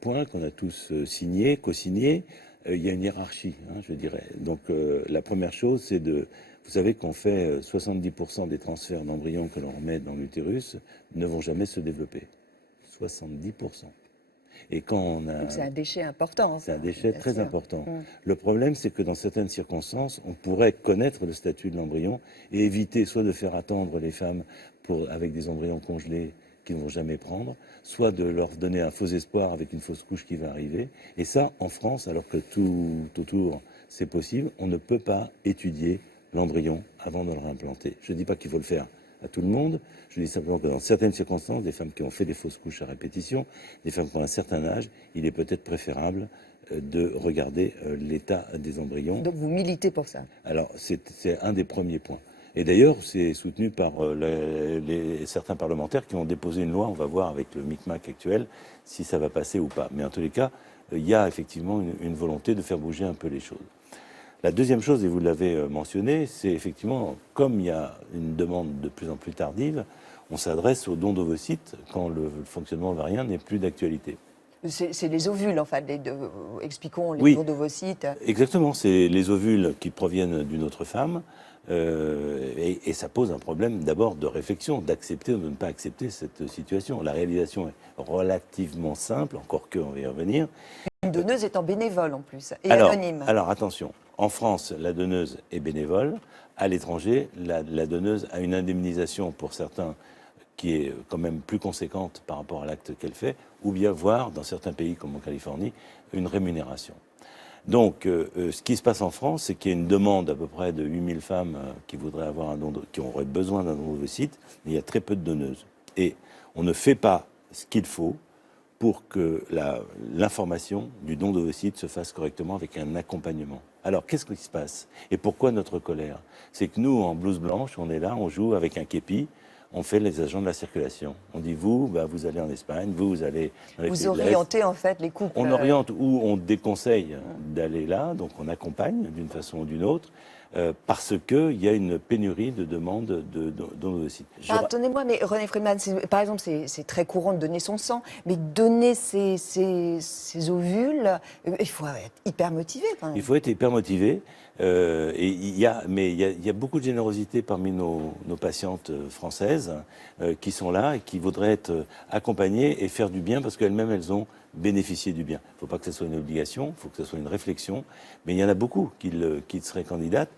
points qu'on a tous signés, co-signés. Il y a une hiérarchie, hein, je dirais. Donc, la première chose, c'est vous savez qu'on fait 70% des transferts d'embryons que l'on remet dans l'utérus ne vont jamais se développer. 70%. Et quand on a... C'est un déchet important. C'est un déchet très sûr. important. Le problème, c'est que dans certaines circonstances, on pourrait connaître le statut de l'embryon et éviter soit de faire attendre les femmes avec des embryons congelés qu'ils ne vont jamais prendre, soit de leur donner un faux espoir avec une fausse couche qui va arriver. Et ça, en France, alors que tout autour, c'est possible, on ne peut pas étudier l'embryon avant de le réimplanter. Je ne dis pas qu'il faut le faire à tout le monde. Je dis simplement que dans certaines circonstances, des femmes qui ont fait des fausses couches à répétition, des femmes qui ont un certain âge, il est peut-être préférable de regarder l'état des embryons. Donc vous militez pour ça? Alors, c'est un des premiers points. Et d'ailleurs, c'est soutenu par certains parlementaires qui ont déposé une loi. On va voir avec le micmac actuel si ça va passer ou pas. Mais en tous les cas, il y a effectivement une volonté de faire bouger un peu les choses. La deuxième chose, et vous l'avez mentionné, c'est effectivement, comme il y a une demande de plus en plus tardive, on s'adresse aux dons d'ovocytes quand le fonctionnement ovarien n'est plus d'actualité. C'est les ovules, en fait. Expliquons les Oui, dons d'ovocytes. Exactement, c'est les ovules qui proviennent d'une autre femme. Et ça pose un problème d'abord de réflexion, d'accepter ou de ne pas accepter cette situation. La réalisation est relativement simple, encore qu'on va y revenir. Une donneuse étant bénévole en plus, et anonyme. Alors attention, en France, la donneuse est bénévole. À l'étranger, la donneuse a une indemnisation pour certains qui est quand même plus conséquente par rapport à l'acte qu'elle fait, ou bien voire, dans certains pays comme en Californie, une rémunération. Donc, ce qui se passe en France, c'est qu'il y a une demande à peu près de 8000 femmes qui voudraient avoir qui auraient besoin d'un don d'ovocytes, mais il y a très peu de donneuses. Et on ne fait pas ce qu'il faut pour que l'information du don d'ovocytes se fasse correctement avec un accompagnement. Alors, qu'est-ce qui se passe? Et pourquoi notre colère? C'est que nous, en blouse blanche, on est là, on joue avec un képi, on fait les agents de la circulation. On dit, vous allez en Espagne, vous allez dans les pays de l'Est. Orientez en fait les couples. On oriente ou on déconseille d'aller là, donc on accompagne d'une façon ou d'une autre, parce qu'il y a une pénurie de demandes d'ovocytes. Pardonnez-moi, mais René Friedman, par exemple, c'est très courant de donner son sang, mais donner ses ovules, il faut être hyper motivé quand même. Il faut être hyper motivé. Et il y a beaucoup de générosité parmi nos patientes françaises qui sont là et qui voudraient être accompagnées et faire du bien parce qu'elles-mêmes, elles ont bénéficié du bien. Il ne faut pas que ce soit une obligation, il faut que ce soit une réflexion. Mais il y en a beaucoup qui seraient candidates,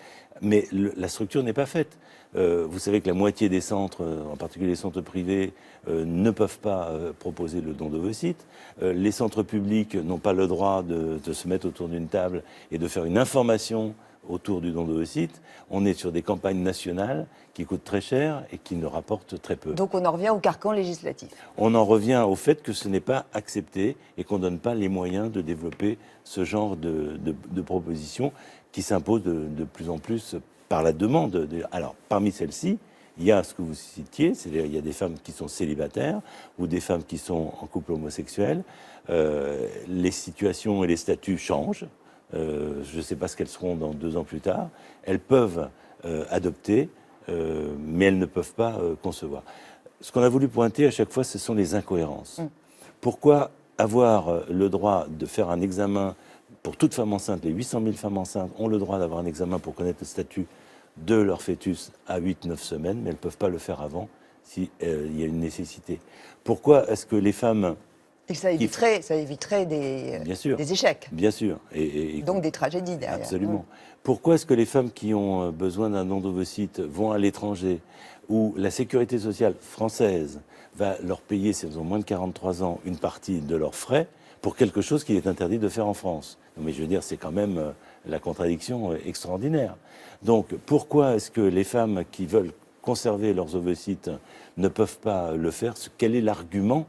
mais la structure n'est pas faite. Vous savez que la moitié des centres, en particulier les centres privés, ne peuvent pas proposer le don d'ovocytes. Les centres publics n'ont pas le droit de se mettre autour d'une table et de faire une information autour du don d'ovocytes. On est sur des campagnes nationales qui coûtent très cher et qui ne rapportent très peu. Donc on en revient au carcan législatif. On en revient au fait que ce n'est pas accepté et qu'on ne donne pas les moyens de développer ce genre de propositions qui s'imposent de plus en plus par la demande. Alors, parmi celles-ci, il y a ce que vous citiez, c'est-à-dire il y a des femmes qui sont célibataires ou des femmes qui sont en couple homosexuel. Les situations et les statuts changent. Je ne sais pas ce qu'elles seront dans 2 ans plus tard. Elles peuvent adopter, mais elles ne peuvent pas concevoir. Ce qu'on a voulu pointer à chaque fois, ce sont les incohérences. Pourquoi avoir le droit de faire un examen pour toute femme enceinte? Les 800 000 femmes enceintes ont le droit d'avoir un examen pour connaître le statut de leur fœtus à 8-9 semaines, mais elles ne peuvent pas le faire avant s'il y a une nécessité. Pourquoi est-ce que les femmes... Et ça éviterait des échecs. Bien sûr. Donc des tragédies derrière. Absolument. Pourquoi est-ce que les femmes qui ont besoin d'un don d'ovocytes vont à l'étranger, où la sécurité sociale française va leur payer, si elles ont moins de 43 ans, une partie de leurs frais pour quelque chose qu'il est interdit de faire en France? Non, mais je veux dire, c'est quand même la contradiction extraordinaire. Donc, pourquoi est-ce que les femmes qui veulent conserver leurs ovocytes ne peuvent pas le faire? Quel est l'argument,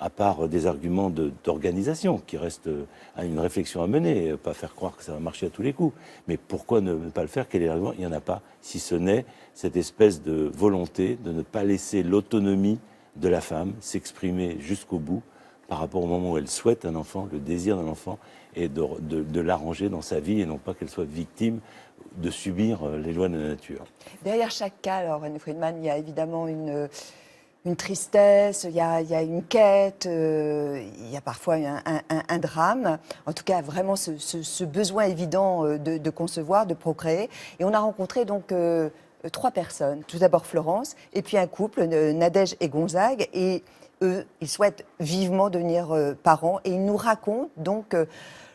à part des arguments d'organisation, qui restent à une réflexion à mener, pas faire croire que ça va marcher à tous les coups. Mais pourquoi ne pas le faire? Quel est l'argument? Il n'y en a pas, si ce n'est cette espèce de volonté de ne pas laisser l'autonomie de la femme s'exprimer jusqu'au bout par rapport au moment où elle souhaite un enfant, le désir d'un enfant, et de l'arranger dans sa vie, et non pas qu'elle soit victime de subir les lois de la nature. Derrière chaque cas, alors, René Friedman, il y a évidemment une tristesse, il y a une quête, il y a parfois un drame. En tout cas, vraiment ce besoin évident de concevoir, de procréer. Et on a rencontré donc 3 personnes. Tout d'abord Florence, et puis un couple, Nadège et Gonzague. Et eux, ils souhaitent vivement devenir parents. Et ils nous racontent donc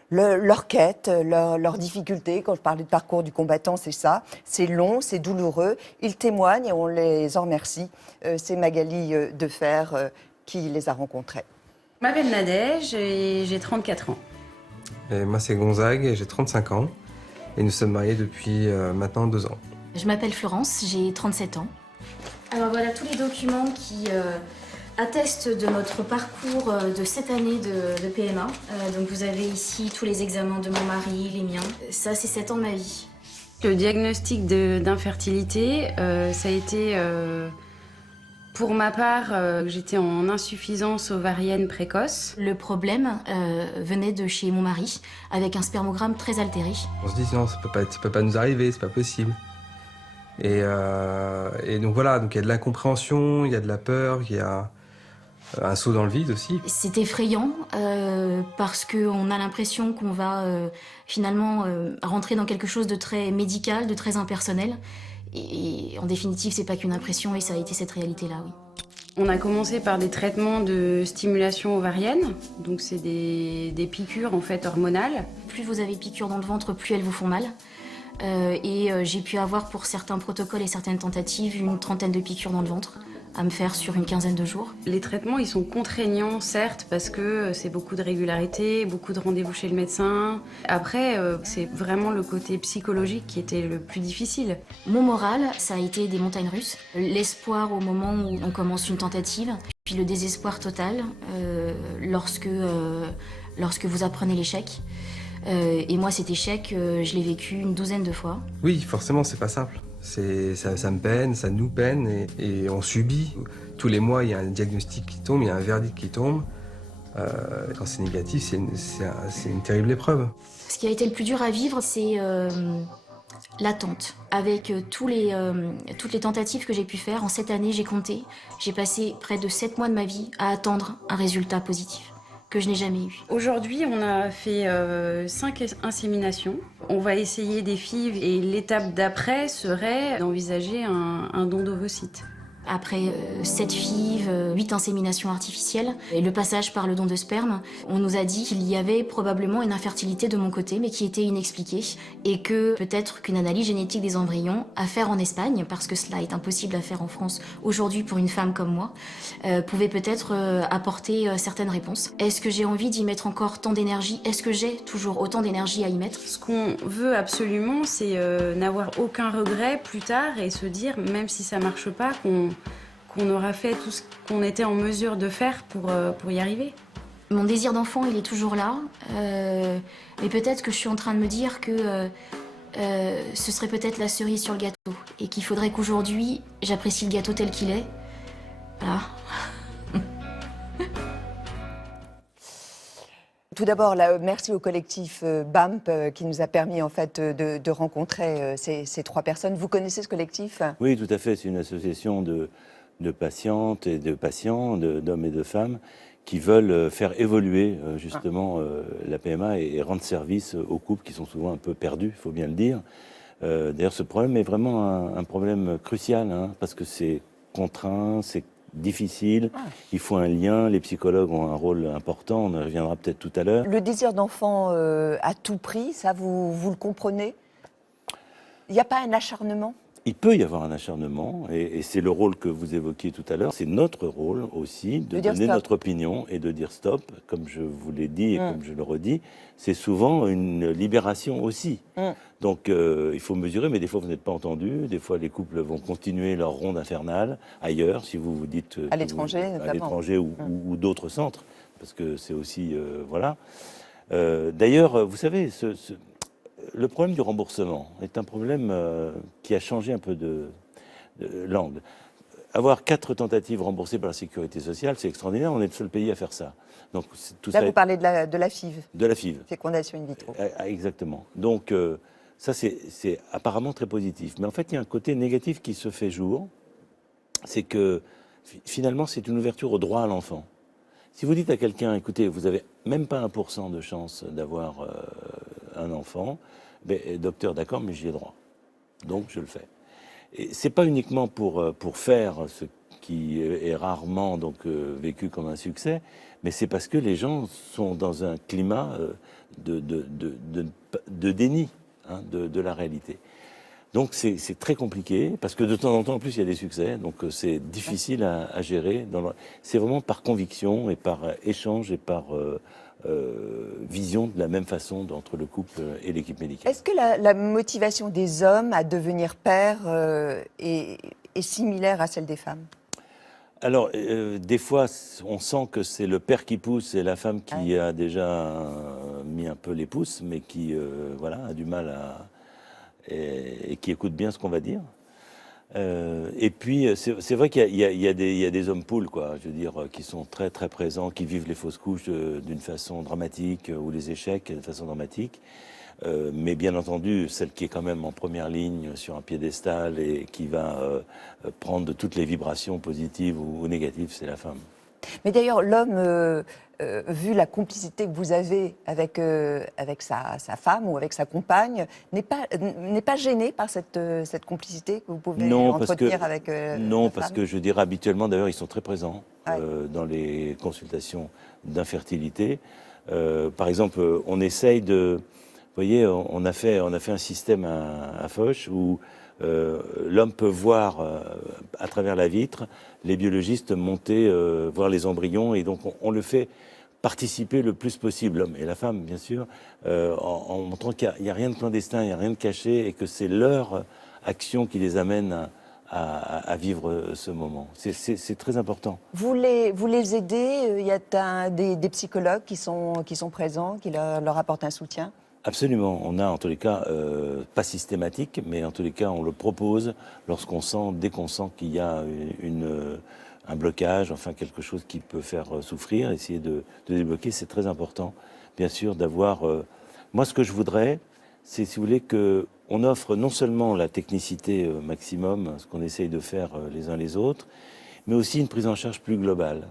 leur quête, leurs difficultés. Quand je parlais de parcours du combattant, c'est ça. C'est long, c'est douloureux. Ils témoignent et on les en remercie. C'est Magali Defer qui les a rencontrés. Je m'appelle Nadège et j'ai 34 ans. Et moi, c'est Gonzague et j'ai 35 ans. Et nous sommes mariés depuis maintenant 2 ans. Je m'appelle Florence, j'ai 37 ans. Alors voilà tous les documents qui attestent de notre parcours de cette année de PMA. Donc vous avez ici tous les examens de mon mari, les miens. Ça, c'est 7 ans de ma vie. Le diagnostic d'infertilité, ça a été, pour ma part, j'étais en insuffisance ovarienne précoce. Le problème venait de chez mon mari, avec un spermogramme très altéré. On se dit non, ça peut pas nous arriver, c'est pas possible. Et donc voilà, donc il y a de l'incompréhension, il y a de la peur, il y a un saut dans le vide aussi. C'est effrayant parce qu'on a l'impression qu'on va finalement rentrer dans quelque chose de très médical, de très impersonnel. Et en définitive, c'est pas qu'une impression et ça a été cette réalité-là, oui. On a commencé par des traitements de stimulation ovarienne, donc c'est des piqûres en fait hormonales. Plus vous avez de piqûres dans le ventre, plus elles vous font mal. J'ai pu avoir pour certains protocoles et certaines tentatives une 30aine de piqûres dans le ventre à me faire sur une 15aine de jours. Les traitements, ils sont contraignants, certes, parce que c'est beaucoup de régularité, beaucoup de rendez-vous chez le médecin. Après, c'est vraiment le côté psychologique qui était le plus difficile. Mon moral, ça a été des montagnes russes. L'espoir au moment où on commence une tentative, puis le désespoir total lorsque vous apprenez l'échec. Et moi, cet échec, je l'ai vécu une 12aine de fois. Oui, forcément, c'est pas simple. Ça me peine, ça nous peine, et on subit. Tous les mois, il y a un diagnostic qui tombe, il y a un verdict qui tombe. Quand c'est négatif, c'est une terrible épreuve. Ce qui a été le plus dur à vivre, c'est l'attente. Avec toutes les tentatives que j'ai pu faire, en cette année, j'ai compté. J'ai passé près de 7 mois de ma vie à attendre un résultat positif que je n'ai jamais eu. Aujourd'hui, on a fait 5 inséminations. On va essayer des FIV et l'étape d'après serait d'envisager un don d'ovocytes. Après 7 FIV, 8 inséminations artificielles et le passage par le don de sperme, on nous a dit qu'il y avait probablement une infertilité de mon côté, mais qui était inexpliquée, et que peut-être qu'une analyse génétique des embryons à faire en Espagne, parce que cela est impossible à faire en France aujourd'hui pour une femme comme moi, pouvait peut-être apporter certaines réponses. Est-ce que j'ai envie d'y mettre encore tant d'énergie? Est-ce que j'ai toujours autant d'énergie à y mettre? Ce qu'on veut absolument, c'est n'avoir aucun regret plus tard et se dire, même si ça marche pas, qu'on aura fait tout ce qu'on était en mesure de faire pour y arriver. Mon désir d'enfant, il est toujours là, mais peut-être que je suis en train de me dire que ce serait peut-être la cerise sur le gâteau, et qu'il faudrait qu'aujourd'hui, j'apprécie le gâteau tel qu'il est. Voilà. Tout d'abord, merci au collectif BAMP qui nous a permis en fait de rencontrer ces 3 personnes. Vous connaissez ce collectif? Oui, tout à fait. C'est une association de patientes et de patients, d'hommes et de femmes, qui veulent faire évoluer justement la PMA et rendre service aux couples qui sont souvent un peu perdus, il faut bien le dire. D'ailleurs, ce problème est vraiment un problème crucial, hein, parce que c'est contraint, c'est difficile, il faut un lien, les psychologues ont un rôle important, on y reviendra peut-être tout à l'heure. Le désir d'enfant à tout prix, ça vous le comprenez? Il n'y a pas un acharnement? Il peut y avoir un acharnement, et c'est le rôle que vous évoquiez tout à l'heure. C'est notre rôle aussi de donner notre opinion et de dire stop, comme je vous l'ai dit et comme je le redis. C'est souvent une libération aussi. Donc il faut mesurer, mais des fois vous n'êtes pas entendu. Des fois les couples vont continuer leur ronde infernale ailleurs, si vous vous dites... À l'étranger, notamment. À l'étranger ou d'autres centres, parce que c'est aussi... voilà. D'ailleurs, vous savez, le problème du remboursement est un problème qui a changé un peu de l'angle. Avoir 4 tentatives remboursées par la Sécurité sociale, c'est extraordinaire, on est le seul pays à faire ça. Donc, tout Là, ça vous parlez de la FIV. De la FIV. Fécondation in vitro. Exactement. Donc, ça, c'est apparemment très positif. Mais en fait, il y a un côté négatif qui se fait jour, c'est que finalement, c'est une ouverture au droit à l'enfant. Si vous dites à quelqu'un, écoutez, vous n'avez même pas 1% de chance d'avoir un enfant, ben, docteur, d'accord, mais j'y ai droit. Donc, je le fais. Et c'est pas uniquement pour faire ce qui est rarement vécu comme un succès, mais c'est parce que les gens sont dans un climat de déni de la réalité. Donc c'est très compliqué, parce que de temps en temps, en plus, il y a des succès, donc c'est difficile à gérer. C'est vraiment par conviction et par échange et par vision de la même façon entre le couple et l'équipe médicale. Est-ce que la motivation des hommes à devenir père est similaire à celle des femmes? Alors, des fois, on sent que c'est le père qui pousse et la femme qui a déjà mis un peu les pouces, mais qui voilà, a du mal et qui écoute bien ce qu'on va dire. Et puis, c'est vrai qu'il y a des hommes poules, quoi, je veux dire, qui sont très, très présents, qui vivent les fausses couches d'une façon dramatique, ou les échecs d'une façon dramatique. Mais bien entendu, celle qui est quand même en première ligne sur un piédestal et qui va prendre toutes les vibrations positives ou négatives, c'est la femme. Mais d'ailleurs, l'homme, vu la complicité que vous avez avec sa femme ou avec sa compagne, n'est pas gêné par cette complicité que vous pouvez entretenir avec non, parce que je dirais habituellement, d'ailleurs, ils sont très présents dans les consultations d'infertilité. Par exemple, on essaye de... Vous voyez, on a fait un système à Foch où l'homme peut voir à travers la vitre les biologistes monter, voir les embryons, et donc on le fait participer le plus possible, l'homme et la femme, bien sûr, en montrant qu'il n'y a rien de clandestin, il n'y a rien de caché, et que c'est leur action qui les amène à vivre ce moment. C'est très important. Vous les aidez, il y a des psychologues qui sont présents, qui leur apportent un soutien? Absolument. On a en tous les cas, pas systématique, mais en tous les cas, on le propose dès qu'on sent qu'il y a un blocage, enfin quelque chose qui peut faire souffrir, essayer de débloquer. C'est très important, bien sûr, d'avoir... moi, ce que je voudrais, c'est, si vous voulez, qu'on offre non seulement la technicité maximum, ce qu'on essaye de faire les uns les autres, mais aussi une prise en charge plus globale.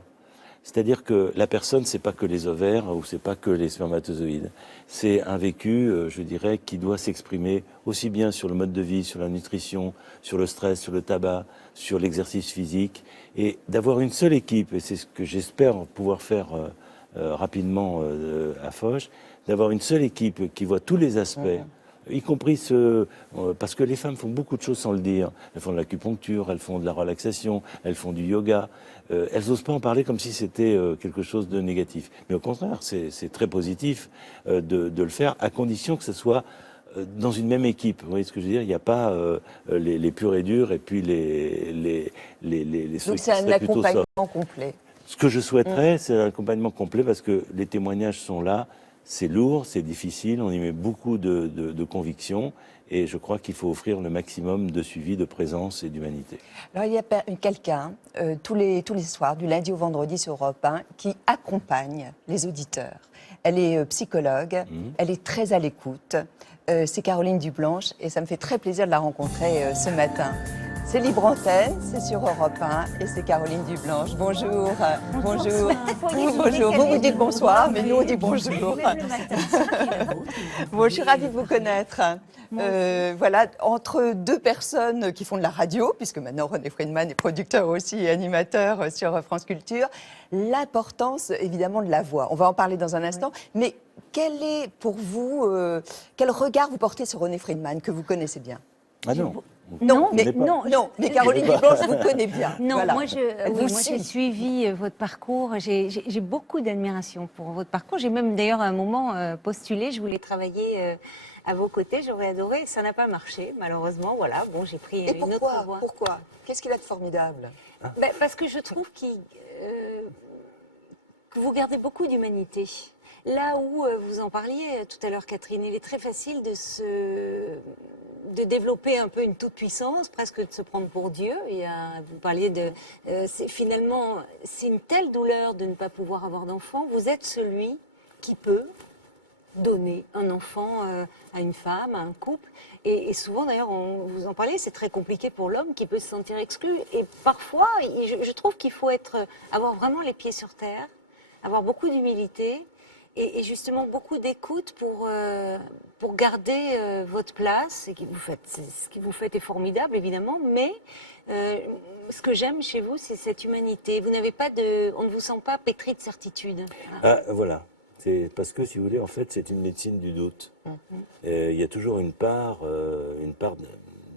C'est-à-dire que la personne, c'est pas que les ovaires ou c'est pas que les spermatozoïdes. C'est un vécu, je dirais, qui doit s'exprimer aussi bien sur le mode de vie, sur la nutrition, sur le stress, sur le tabac, sur l'exercice physique, et d'avoir une seule équipe, et c'est ce que j'espère pouvoir faire rapidement à Foch, d'avoir une seule équipe qui voit tous les aspects. Y compris parce que les femmes font beaucoup de choses sans le dire. Elles font de l'acupuncture, elles font de la relaxation, elles font du yoga. Elles n'osent pas en parler comme si c'était quelque chose de négatif. Mais au contraire, c'est très positif de le faire, à condition que ce soit dans une même équipe. Vous voyez ce que je veux dire? Il n'y a pas les purs et durs et puis les Donc c'est un accompagnement complet. Ce que je souhaiterais, c'est un accompagnement complet, parce que les témoignages sont là. C'est lourd, c'est difficile, on y met beaucoup de conviction, et je crois qu'il faut offrir le maximum de suivi, de présence et d'humanité. Alors il y a quelqu'un, tous les soirs, du lundi au vendredi sur Europe 1, qui accompagne les auditeurs. Elle est psychologue, elle est très à l'écoute. C'est Caroline Dublanche, et ça me fait très plaisir de la rencontrer ce matin. C'est Libre Antenne, c'est sur Europe 1 et c'est Caroline Dublanche. Bonjour. Bonjour. Bonjour. Vous dites bonsoir, mais nous on dit bonjour. Bon, je suis ravie de vous connaître. Voilà, entre deux personnes qui font de la radio, puisque maintenant René Friedman est producteur aussi et animateur sur France Culture, l'importance évidemment de la voix. On va en parler dans un instant, mais quel est pour vous, quel regard vous portez sur René Friedman, que vous connaissez bien? Ah non. Non, mais Caroline Dublanche vous connaît bien. Non, voilà. moi j'ai suivi votre parcours, j'ai beaucoup d'admiration pour votre parcours. J'ai même d'ailleurs à un moment postulé, je voulais travailler à vos côtés, j'aurais adoré. Ça n'a pas marché, malheureusement. Voilà, bon, j'ai pris une autre voie. Pourquoi? Qu'est-ce qu'il a de formidable? Parce que je trouve que vous gardez beaucoup d'humanité. Là où vous en parliez tout à l'heure, Catherine, il est très facile de développer un peu une toute-puissance, presque de se prendre pour Dieu. Vous parliez de... finalement, c'est une telle douleur de ne pas pouvoir avoir d'enfant. Vous êtes celui qui peut donner un enfant à une femme, à un couple. Et souvent, d'ailleurs, vous en parlez, c'est très compliqué pour l'homme qui peut se sentir exclu. Et parfois, je trouve qu'il faut avoir vraiment les pieds sur terre, avoir beaucoup d'humilité et justement beaucoup d'écoute pour garder votre place. Et ce que vous faites est formidable, évidemment, mais ce que j'aime chez vous, c'est cette humanité. On ne vous sent pas pétri de certitude. Ah, voilà. C'est parce que, si vous voulez, en fait, c'est une médecine du doute. Il y a toujours une part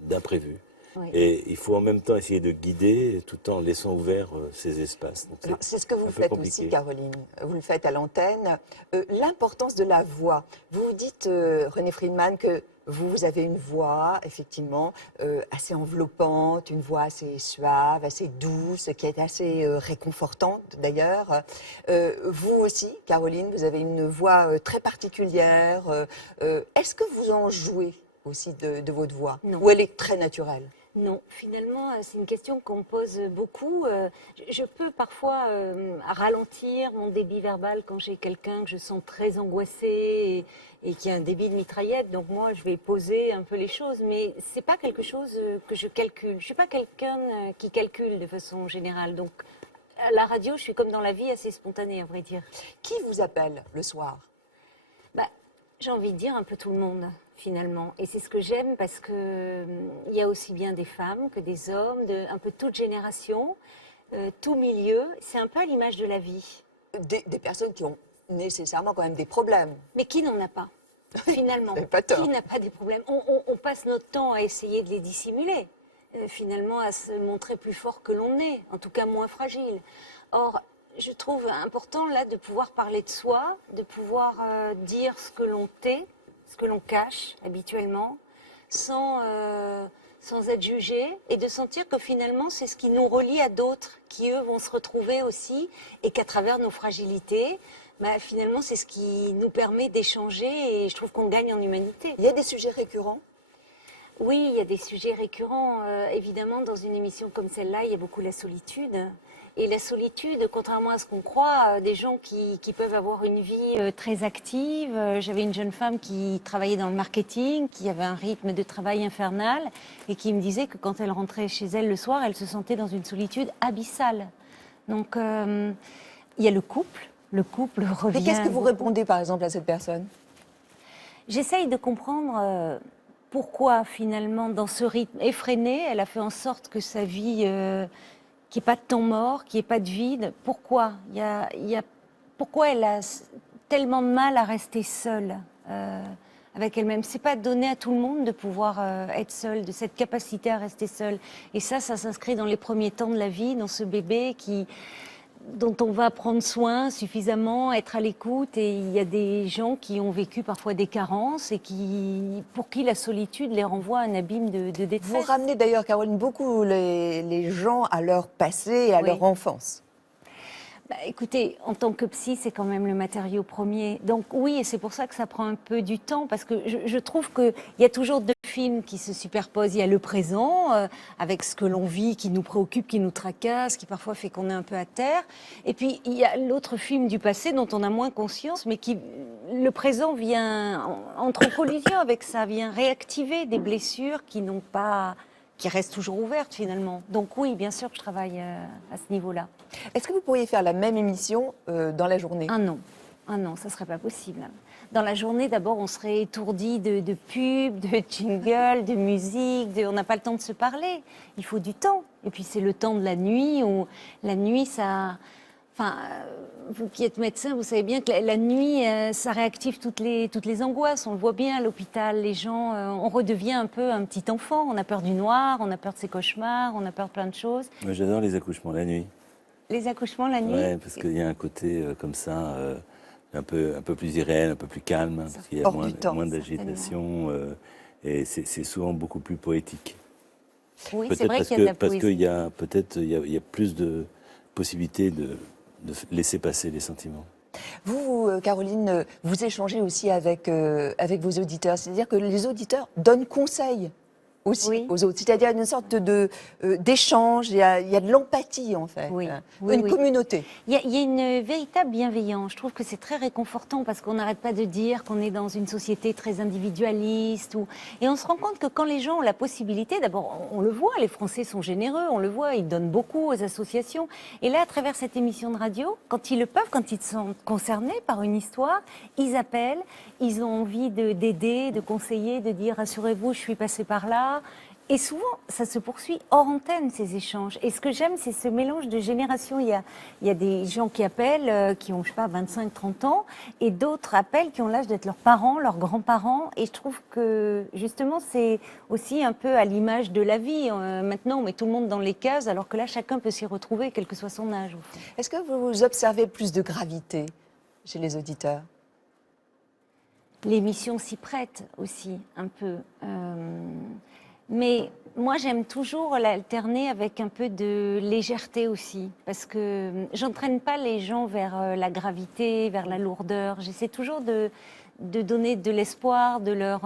d'imprévu. Oui. Et il faut en même temps essayer de guider tout en laissant ouverts ces espaces. C'est ce que vous faites aussi, Caroline. Vous le faites à l'antenne. L'importance de la voix. Vous dites, René Friedman, que vous avez une voix, effectivement, assez enveloppante, une voix assez suave, assez douce, qui est assez réconfortante, d'ailleurs. Vous aussi, Caroline, vous avez une voix très particulière. Est-ce que vous en jouez aussi de votre voix? Non. Ou elle est très naturelle? Non, finalement, c'est une question qu'on me pose beaucoup. Je peux parfois ralentir mon débit verbal quand j'ai quelqu'un que je sens très angoissé et qui a un débit de mitraillette. Donc moi, je vais poser un peu les choses, mais c'est pas quelque chose que je calcule. Je suis pas quelqu'un qui calcule de façon générale. Donc à la radio, je suis comme dans la vie, assez spontanée, à vrai dire. Qui vous appelle le soir? J'ai envie de dire un peu tout le monde, finalement. Et c'est ce que j'aime parce qu'il y a aussi bien des femmes que des hommes, un peu toute génération, tout milieu. C'est un peu à l'image de la vie. Des personnes qui ont nécessairement quand même des problèmes. Mais qui n'en a pas, finalement? Pas tort. Qui n'a pas des problèmes? On passe notre temps à essayer de les dissimuler, finalement à se montrer plus fort que l'on est, en tout cas moins fragile. Or, je trouve important là de pouvoir parler de soi, de pouvoir dire ce que l'on tait, ce que l'on cache habituellement, sans être jugé, et de sentir que finalement c'est ce qui nous relie à d'autres, qui eux vont se retrouver aussi, et qu'à travers nos fragilités, finalement c'est ce qui nous permet d'échanger, et je trouve qu'on gagne en humanité. Il y a des sujets récurrents? Oui, il y a des sujets récurrents. Évidemment, dans une émission comme celle-là, il y a beaucoup la solitude. Et la solitude, contrairement à ce qu'on croit, des gens qui peuvent avoir une vie très active. J'avais une jeune femme qui travaillait dans le marketing, qui avait un rythme de travail infernal et qui me disait que quand elle rentrait chez elle le soir, elle se sentait dans une solitude abyssale. Donc, il y a le couple. Le couple revient... Mais qu'est-ce que vous répondez, par exemple, à cette personne? J'essaye de comprendre pourquoi, finalement, dans ce rythme effréné, elle a fait en sorte que sa vie... qu'il n'y ait pas de temps mort, qu'il n'y ait pas de vide. Pourquoi pourquoi elle a tellement de mal à rester seule avec elle-même? C'est pas donné à tout le monde de pouvoir être seule, de cette capacité à rester seule. Et ça s'inscrit dans les premiers temps de la vie, dans ce bébé dont on va prendre soin suffisamment, être à l'écoute. Et il y a des gens qui ont vécu parfois des carences et pour qui la solitude les renvoie à un abîme de détresse. Vous ramenez d'ailleurs, Caroline, beaucoup les gens à leur passé et à leur enfance. Écoutez, en tant que psy, c'est quand même le matériau premier. Donc oui, et c'est pour ça que ça prend un peu du temps, parce que je trouve qu'il y a toujours deux films qui se superposent. Il y a le présent, avec ce que l'on vit, qui nous préoccupe, qui nous tracasse, qui parfois fait qu'on est un peu à terre. Et puis, il y a l'autre film du passé dont on a moins conscience, mais le présent vient entre en collision avec ça, vient réactiver des blessures qui n'ont pas qui reste toujours ouverte finalement. Donc oui, bien sûr que je travaille à ce niveau-là. Est-ce que vous pourriez faire la même émission dans la journée? Ah non, ça serait pas possible. Dans la journée, d'abord, on serait étourdi de pubs, de jingles, de musique, on n'a pas le temps de se parler. Il faut du temps. Et puis c'est le temps de la nuit, où la nuit, ça... Enfin, vous qui êtes médecin, vous savez bien que la nuit, ça réactive toutes les angoisses. On le voit bien à l'hôpital, les gens, on redevient un peu un petit enfant. On a peur du noir, on a peur de ses cauchemars, on a peur de plein de choses. Moi, j'adore les accouchements la nuit. Les accouchements la nuit? Oui, parce qu'il y a un côté comme ça, un peu plus irréel, un peu plus calme, parce qu'il y a moins d'agitation, et c'est souvent beaucoup plus poétique. Oui, c'est vrai qu'il y a de la poésie. Parce qu'il y a peut-être il y a plus de possibilités de laisser passer les sentiments. Vous, Caroline, vous échangez aussi avec vos auditeurs, c'est-à-dire que les auditeurs donnent conseil aussi aux autres, c'est-à-dire une sorte d'échange, il y a de l'empathie en fait, une communauté. Il y a une véritable bienveillance, je trouve que c'est très réconfortant parce qu'on n'arrête pas de dire qu'on est dans une société très individualiste, et on se rend compte que quand les gens ont la possibilité, d'abord on le voit, les Français sont généreux, on le voit, ils donnent beaucoup aux associations, et là à travers cette émission de radio, quand ils le peuvent, quand ils sont concernés par une histoire, ils appellent, ils ont envie d'aider, de conseiller, de dire rassurez-vous, je suis passé par là. Et souvent, ça se poursuit hors antenne, ces échanges. Et ce que j'aime, c'est ce mélange de générations. Il y a des gens qui appellent, qui ont, je sais pas, 25, 30 ans, et d'autres appellent qui ont l'âge d'être leurs parents, leurs grands-parents. Et je trouve que, justement, c'est aussi un peu à l'image de la vie. Maintenant, on met tout le monde dans les cases, alors que là, chacun peut s'y retrouver, quel que soit son âge. Est-ce que vous observez plus de gravité chez les auditeurs? L'émission s'y prête aussi, un peu. Mais moi, j'aime toujours l'alterner avec un peu de légèreté aussi, parce que j'entraîne pas les gens vers la gravité, vers la lourdeur. J'essaie toujours de donner de l'espoir, de leur...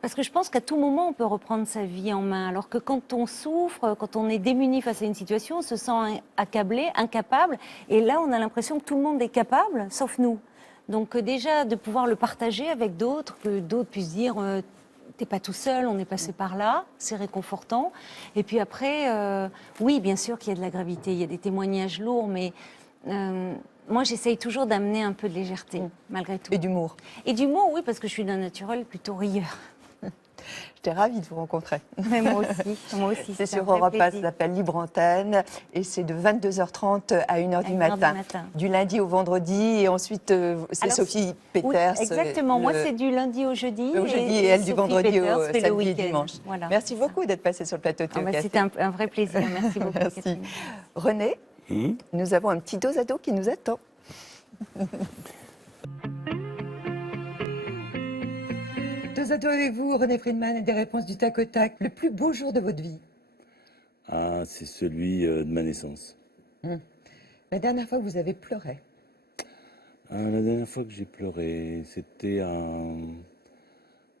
parce que je pense qu'à tout moment, on peut reprendre sa vie en main. Alors que quand on souffre, quand on est démuni face à une situation, on se sent accablé, incapable. Et là, on a l'impression que tout le monde est capable, sauf nous. Donc déjà, de pouvoir le partager avec d'autres, que d'autres puissent dire... T'es pas tout seul, on est passé par là, c'est réconfortant. Et puis après, oui, bien sûr qu'il y a de la gravité, il y a des témoignages lourds, mais moi, j'essaye toujours d'amener un peu de légèreté, malgré tout. Et d'humour. Et d'humour, oui, parce que je suis d'un naturel plutôt rieur. J'étais ravie de vous rencontrer. Mais moi aussi. C'est sur Europe 1, ça s'appelle Libre Antenne, et c'est de 22h30 à 1h du matin. Du lundi au vendredi, et ensuite c'est Sophie Peters. Oui, exactement, moi c'est du lundi au jeudi. Et elle du vendredi au samedi et dimanche. Voilà. Merci beaucoup d'être passé sur le plateau de Théo Café. C'était un vrai plaisir, merci beaucoup. Merci. René, nous avons un petit dos à dos qui nous attend. Deux ados avec vous, René Friedman, et des réponses du tac au tac. Le plus beau jour de votre vie? Ah, c'est celui de ma naissance. La dernière fois que vous avez pleuré? La dernière fois que j'ai pleuré, c'était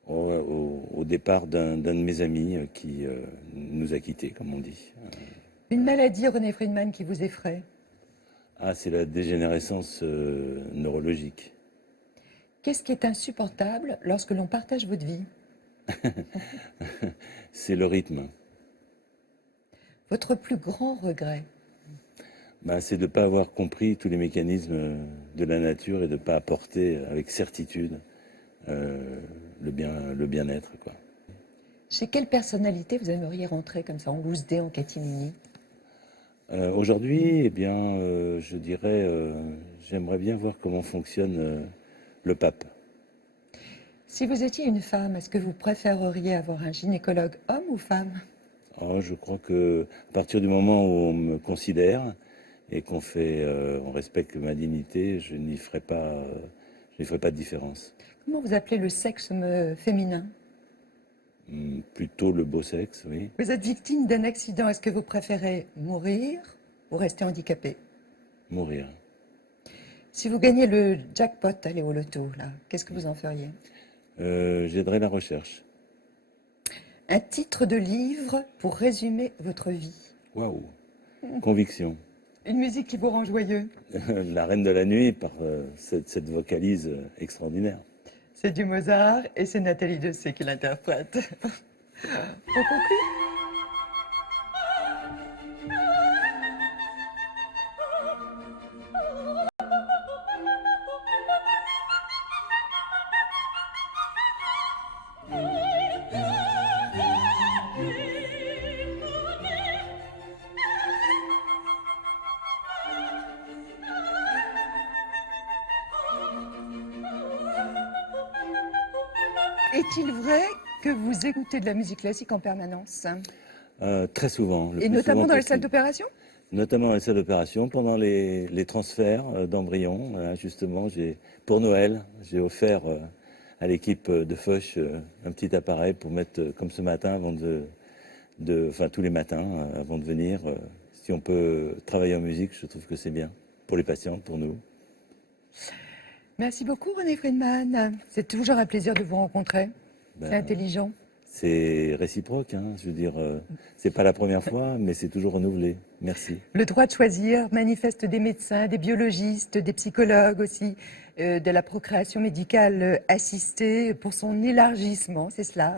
au départ d'un de mes amis qui nous a quittés, comme on dit. Une maladie, René Friedman, qui vous effraie? Ah, c'est la dégénérescence neurologique. Qu'est-ce qui est insupportable lorsque l'on partage votre vie? C'est le rythme. Votre plus grand regret? C'est de ne pas avoir compris tous les mécanismes de la nature et de ne pas apporter avec certitude le bien-être, quoi. Chez quelle personnalité vous aimeriez rentrer comme ça, en gousse dé, en catimini? Aujourd'hui, eh bien, je dirais, j'aimerais bien voir comment fonctionne le pape. Si vous étiez une femme, est-ce que vous préféreriez avoir un gynécologue homme ou femme? Je crois que à partir du moment où on me considère et qu'on respecte ma dignité, je n'y ferai pas de différence. Comment vous appelez le sexe féminin? Plutôt le beau sexe, oui. Vous êtes victime d'un accident, est-ce que vous préférez mourir ou rester handicapé? Mourir. Si vous gagnez le jackpot, allez au loto, là, qu'est-ce que vous en feriez? J'aiderais la recherche. Un titre de livre pour résumer votre vie? Waouh. Conviction. Une musique qui vous rend joyeux? La Reine de la Nuit, par cette vocalise extraordinaire. C'est du Mozart et c'est Nathalie Dessay qui l'interprète. On conclut? Est-il vrai que vous écoutez de la musique classique en permanence? Très souvent. Et notamment dans les salles d'opération? Notamment dans les salles d'opération, pendant les transferts d'embryons. Justement, pour Noël, j'ai offert à l'équipe de Foch un petit appareil pour mettre, comme ce matin, enfin tous les matins, avant de venir. Si on peut travailler en musique, je trouve que c'est bien. Pour les patientes, pour nous. Merci beaucoup René Friedman. C'est toujours un plaisir de vous rencontrer. C'est intelligent. C'est réciproque, hein. Je veux dire, c'est pas la première fois, mais c'est toujours renouvelé. Merci. Le droit de choisir manifeste des médecins, des biologistes, des psychologues aussi, de la procréation médicale assistée pour son élargissement, c'est cela,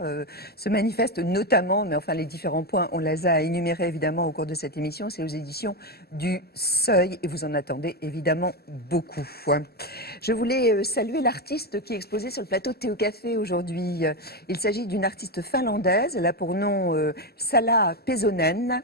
se manifeste notamment, mais enfin les différents points, on les a énumérés évidemment au cours de cette émission, c'est aux éditions du Seuil et vous en attendez évidemment beaucoup. Je voulais saluer l'artiste qui est exposé sur le plateau de Thé au Café aujourd'hui. Il s'agit d'une artiste finlandaise, elle a pour nom Salla Pesonen.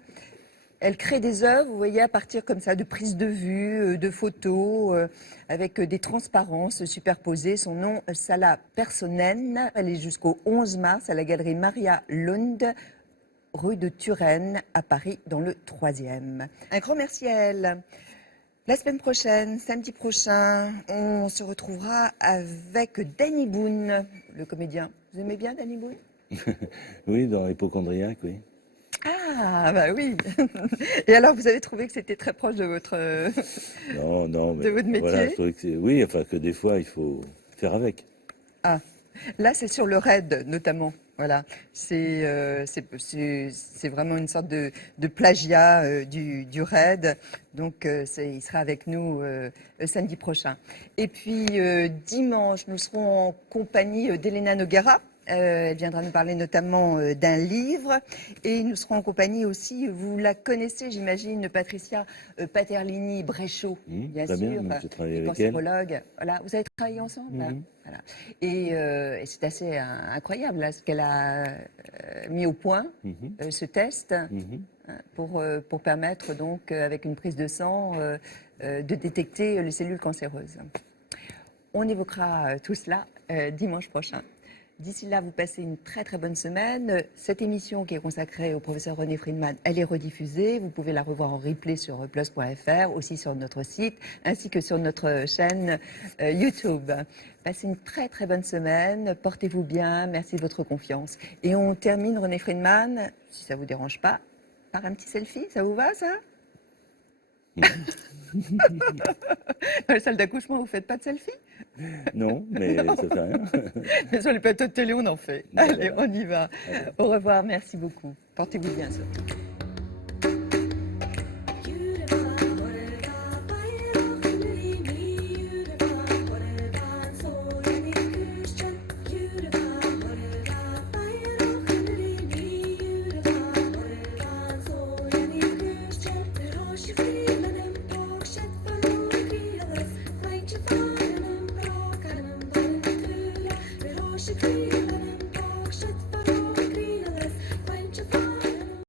Elle crée des œuvres, vous voyez, à partir comme ça de prises de vue, de photos, avec des transparences superposées. Son nom, Salla Pesonen. Elle est jusqu'au 11 mars à la galerie Maria Lund, rue de Turenne, à Paris, dans le 3e. Un grand merci à elle. La semaine prochaine, samedi prochain, on se retrouvera avec Danny Boone, le comédien. Vous aimez bien Danny Boone? Oui, dans Hypocondriaque, oui. Ah, bah oui. Et alors, vous avez trouvé que c'était très proche de votre, non, mais de votre métier? Voilà, je trouvais que oui, enfin que des fois, il faut faire avec. Ah, là, c'est sur le raid, notamment. Voilà, c'est vraiment une sorte de plagiat du raid. Donc, il sera avec nous samedi prochain. Et puis, dimanche, nous serons en compagnie d'Elena Noguera. Elle viendra nous parler notamment d'un livre et nous serons en compagnie aussi, vous la connaissez j'imagine, Patricia Paterlini-Bréchot, bien sûr, cancérologue. Voilà. Vous avez travaillé ensemble voilà. Et c'est assez incroyable là, ce qu'elle a mis au point, ce test, pour permettre donc avec une prise de sang de détecter les cellules cancéreuses. On évoquera tout cela dimanche prochain. D'ici là, vous passez une très très bonne semaine. Cette émission qui est consacrée au professeur René Friedman, elle est rediffusée. Vous pouvez la revoir en replay sur plus.fr, aussi sur notre site, ainsi que sur notre chaîne YouTube. Passez une très très bonne semaine. Portez-vous bien. Merci de votre confiance. Et on termine, René Friedman, si ça vous dérange pas, par un petit selfie. Ça vous va, ça? Dans la salle d'accouchement, vous faites pas de selfie? Non, mais ça fait rien. Mais sur les plateaux de télé, on en fait. Allez, on y va. Au revoir, merci beaucoup. Portez-vous bien, surtout. She